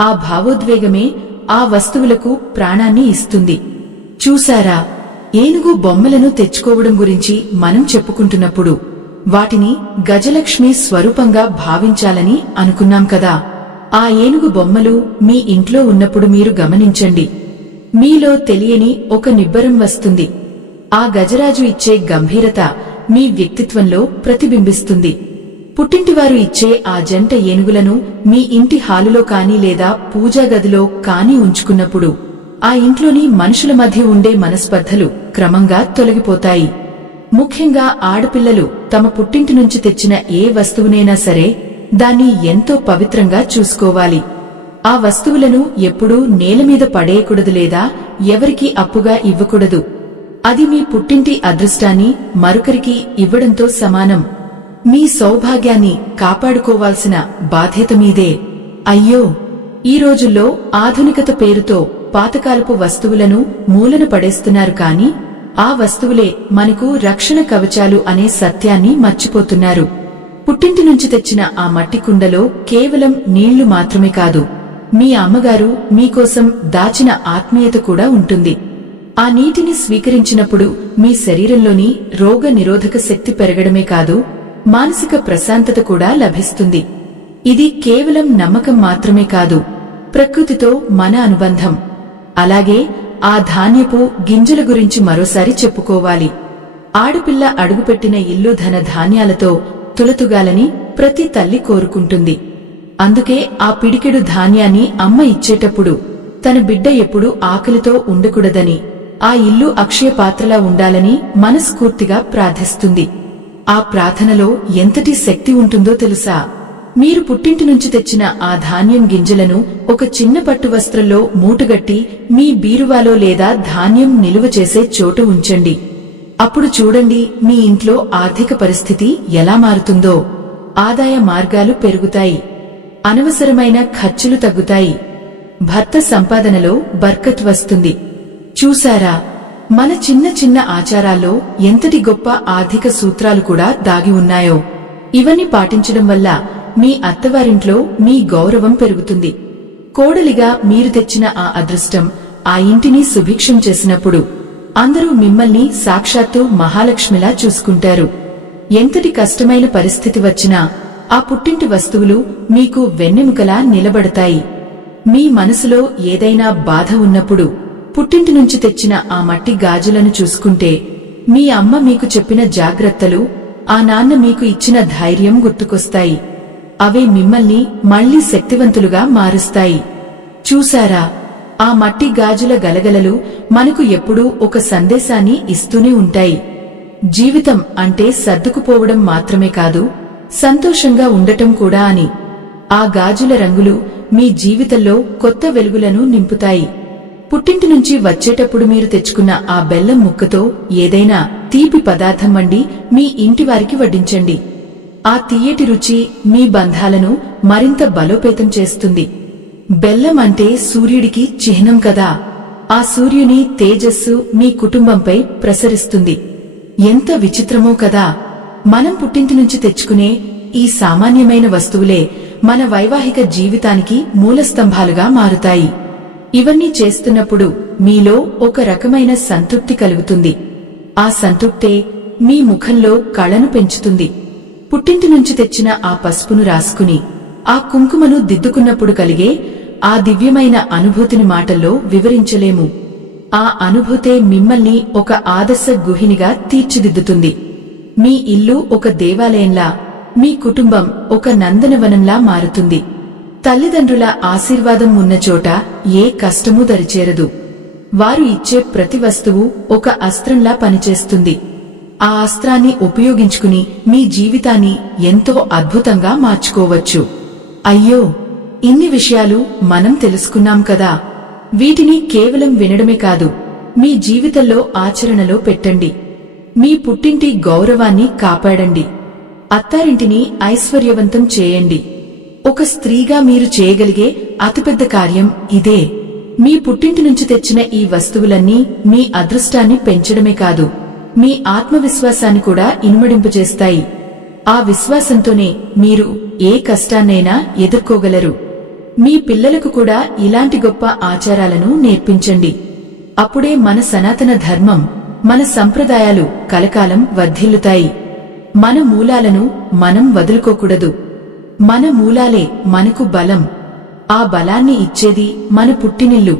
ఆ భావోద్వేగమే ఆ వస్తువులకు ప్రాణాన్ని ఇస్తుంది. చూశారా, ఏనుగు బొమ్మలను తెచ్చుకోవడం గురించి మనం చెప్పుకుంటున్నప్పుడు వాటిని గజలక్ష్మి స్వరూపంగా భావించాలని అనుకున్నాం కదా. ఆ ఏనుగు బొమ్మలు మీ ఇంట్లో ఉన్నప్పుడు మీరు గమనించండి, మీలో తెలియని ఒక నిబ్బరం వస్తుంది. ఆ గజరాజు ఇచ్చే గంభీరత మీ వ్యక్తిత్వంలో ప్రతిబింబిస్తుంది. పుట్టింటివారు ఇచ్చే ఆ జంట ఏనుగులను మీ ఇంటి హాలులో కాని లేదా పూజా గదిలో కాని ఉంచుకున్నప్పుడు ఆ ఇంట్లోని మనుషుల మధ్య ఉండే మనస్పర్ధలు క్రమంగా తొలగిపోతాయి. ముఖ్యంగా ఆడపిల్లలు తమ పుట్టింటి నుంచి తెచ్చిన ఏ వస్తువునైనా సరే దాన్ని ఎంతో పవిత్రంగా చూసుకోవాలి. ఆ వస్తువులను ఎప్పుడూ నేలమీద పడేయకూడదు లేదా ఎవరికీ అప్పుగా ఇవ్వకూడదు. అది మీ పుట్టింటి అదృష్టాన్ని మరొకరికి ఇవ్వడంతో సమానం. మీ సౌభాగ్యాన్ని కాపాడుకోవాల్సిన బాధ్యత మీదే. అయ్యో, ఈ రోజుల్లో ఆధునికత పేరుతో పాతకాలపు వస్తువులను మూలన పడేస్తున్నారు కాని ఆ వస్తువులే మనకు రక్షణ కవచాలు అనే సత్యాన్ని మర్చిపోతున్నారు. పుట్టింటి నుంచి తెచ్చిన ఆ మట్టి కుండలో కేవలం నీళ్లు మాత్రమే కాదు, మీ అమ్మగారు మీకోసం దాచిన ఆత్మీయత కూడా ఉంటుంది. ఆ నీటిని స్వీకరించినప్పుడు మీ శరీరంలోని రోగ నిరోధక శక్తి పెరగడమే కాదు, మానసిక ప్రశాంతత కూడా లభిస్తుంది. ఇది కేవలం నమ్మకం మాత్రమే కాదు, ప్రకృతితో మన అనుబంధం. అలాగే ఆ ధాన్యపు గింజల గురించి మరోసారి చెప్పుకోవాలి. ఆడపిల్ల అడుగుపెట్టిన ఇల్లు ధన ధాన్యాలతో తులతుగాలని ప్రతి తల్లి కోరుకుంటుంది. అందుకే ఆ పిడికెడు ధాన్యాన్ని అమ్మ ఇచ్చేటప్పుడు తన బిడ్డ ఎప్పుడూ ఆకలితో ఉండకూడదని, ఆ ఇల్లు అక్షయ పాత్రలా ఉండాలని మనస్ఫూర్తిగా ప్రార్థిస్తుంది. ఆ ప్రార్థనలో ఎంతటి శక్తి ఉంటుందో తెలుసా? మీరు పుట్టింటి నుంచి తెచ్చిన ఆ ధాన్యం గింజలను ఒక చిన్న పట్టు వస్త్రంలో మూటగట్టి మీ బీరువాలో లేదా ధాన్యం నిలువ చేసే చోట ఉంచండి. అప్పుడు చూడండి మీ ఇంట్లో ఆర్థిక పరిస్థితి ఎలా మారుతుందో. ఆదాయ మార్గాలు పెరుగుతాయి, అనవసరమైన ఖర్చులు తగ్గుతాయి, భర్త సంపాదనలో బర్కత్ వస్తుంది. చూశారా, మన చిన్న చిన్న ఆచారాల్లో ఎంతటి గొప్ప ఆర్థిక సూత్రాలు కూడా దాగి ఉన్నాయో. ఇవన్నీ పాటించడం వల్ల మీ అత్తవారింట్లో మీ గౌరవం పెరుగుతుంది. కోడలిగా మీరు తెచ్చిన ఆ అదృష్టం ఆ ఇంటిని సుభిక్షం చేసినప్పుడు అందరూ మిమ్మల్ని సాక్షాత్తు మహాలక్ష్మిలా చూసుకుంటారు. ఎంతటి కష్టమైన పరిస్థితి వచ్చినా ఆ పుట్టింటి వస్తువులు మీకు వెన్నెముకలా నిలబడతాయి. మీ మనసులో ఏదైనా బాధ ఉన్నప్పుడు పుట్టింటి నుంచి తెచ్చిన ఆ మట్టి గాజులను చూసుకుంటే మీ అమ్మ మీకు చెప్పిన జాగ్రత్తలు, ఆ నాన్న మీకు ఇచ్చిన ధైర్యం గుర్తుకొస్తాయి. అవే మిమ్మల్ని మళ్లీ శక్తివంతులుగా మారుస్తాయి. చూశారా, ఆ మట్టి గాజుల గలగలలు మనకు ఎప్పుడూ ఒక సందేశాన్ని ఇస్తూనే ఉంటాయి. జీవితం అంటే సర్దుకుపోవడం మాత్రమే కాదు, సంతోషంగా ఉండటం కూడా అని. ఆ గాజుల రంగులు మీ జీవితంలో కొత్త వెలుగులను నింపుతాయి. పుట్టింటి నుంచి వచ్చేటప్పుడు మీరు తెచ్చుకున్న ఆ బెల్లం ముక్కతో ఏదైనా తీపి పదార్థం వండి మీ ఇంటివారికి వడ్డించండి. ఆ తీయటి రుచి మీ బంధాలను మరింత బలోపేతం చేస్తుంది. బెల్లం అంటే సూర్యుడికి చిహ్నం కదా. ఆ సూర్యుని తేజస్సు మీ కుటుంబంపై ప్రసరిస్తుంది. ఎంత విచిత్రమో కదా, మనం పుట్టింటి నుంచి తెచ్చుకునే ఈ సామాన్యమైన వస్తువులే మన వైవాహిక జీవితానికి మూలస్తంభాలుగా మారుతాయి. ఇవన్నీ చేస్తున్నప్పుడు మీలో ఒక రకమైన సంతృప్తి కలుగుతుంది. ఆ సంతృప్తే మీ ముఖంలో కళను పెంచుతుంది. పుట్టింటి నుంచి తెచ్చిన ఆ పసుపును రాసుకుని ఆ కుంకుమను దిద్దుకున్నప్పుడు కలిగే ఆ దివ్యమైన అనుభూతిని మాటల్లో వివరించలేము. ఆ అనుభూతే మిమ్మల్ని ఒక ఆదర్శ గృహిణిగా తీర్చిదిద్దుతుంది. మీ ఇల్లు ఒక దేవాలయంలా, మీ కుటుంబం ఒక నందనవనంలా మారుతుంది. తల్లిదండ్రుల ఆశీర్వాదం ఉన్న చోట ఏ కష్టమూ దరిచేరదు. వారు ఇచ్చే ప్రతి వస్తువు ఒక అస్త్రంలా పనిచేస్తుంది. ఆ అస్త్రాన్ని ఉపయోగించుకుని మీ జీవితాన్ని ఎంతో అద్భుతంగా మార్చుకోవచ్చు. అయ్యో, ఇన్ని విషయాలు మనం తెలుసుకున్నాం కదా. వీటిని కేవలం వినడమే కాదు, మీ జీవితంలో ఆచరణలో పెట్టండి. మీ పుట్టింటి గౌరవాన్ని కాపాడండి. అత్తారింటిని ఐశ్వర్యవంతం చేయండి. ఒక స్త్రీగా మీరు చేయగలిగే అతిపెద్ద కార్యం ఇదే. మీ పుట్టింటి నుంచి తెచ్చిన ఈ వస్తువులన్నీ మీ అదృష్టాన్ని పెంచడమే కాదు, మీ ఆత్మవిశ్వాసాన్ని కూడా ఇనుమడింపజేస్తాయి. ఆ విశ్వాసంతోనే మీరు ఏ కష్టాన్నైనా ఎదుర్కోగలరు. మీ పిల్లలకు కూడా ఇలాంటి గొప్ప ఆచారాలను నేర్పించండి. అప్పుడే మన సనాతన ధర్మం, మన సంప్రదాయాలు కలకాలం వర్ధిల్లుతాయి. మన మూలాలను మనం వదులుకోకూడదు. మన మూలాలే మనకు బలం. ఆ బలాన్ని ఇచ్చేది మన పుట్టినిల్లు.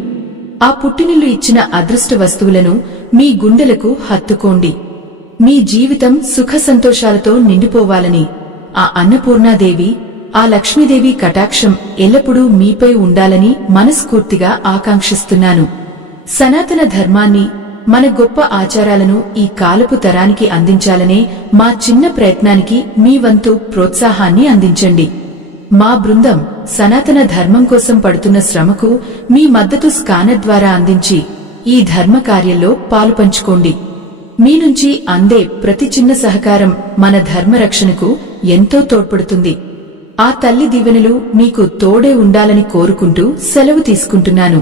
ఆ పుట్టినిల్లు ఇచ్చిన అదృష్ట వస్తువులను మీ గుండెలకు హత్తుకోండి. మీ జీవితం సుఖ సంతోషాలతో నిండిపోవాలని ఆ అన్నపూర్ణాదేవి, ఆ లక్ష్మీదేవి కటాక్షం ఎల్లప్పుడూ మీపై ఉండాలని మనస్ఫూర్తిగా ఆకాంక్షిస్తున్నాను. సనాతన ధర్మాన్ని, మన గొప్ప ఆచారాలను ఈ కాలపు తరానికి అందించాలనే మా చిన్న ప్రయత్నానికి మీ వంతు ప్రోత్సాహాన్ని అందించండి. మా బృందం సనాతన ధర్మం కోసం పడుతున్న శ్రమకు మీ మద్దతు స్కానర్ ద్వారా అందించి ఈ ధర్మ కార్యంలో పాలుపంచుకోండి. మీ నుంచి అందే ప్రతి చిన్న సహకారం మన ధర్మరక్షణకు ఎంతో తోడ్పడుతుంది. ఆ తల్లి దీవెనలు మీకు తోడే ఉండాలని కోరుకుంటూ సెలవు తీసుకుంటున్నాను.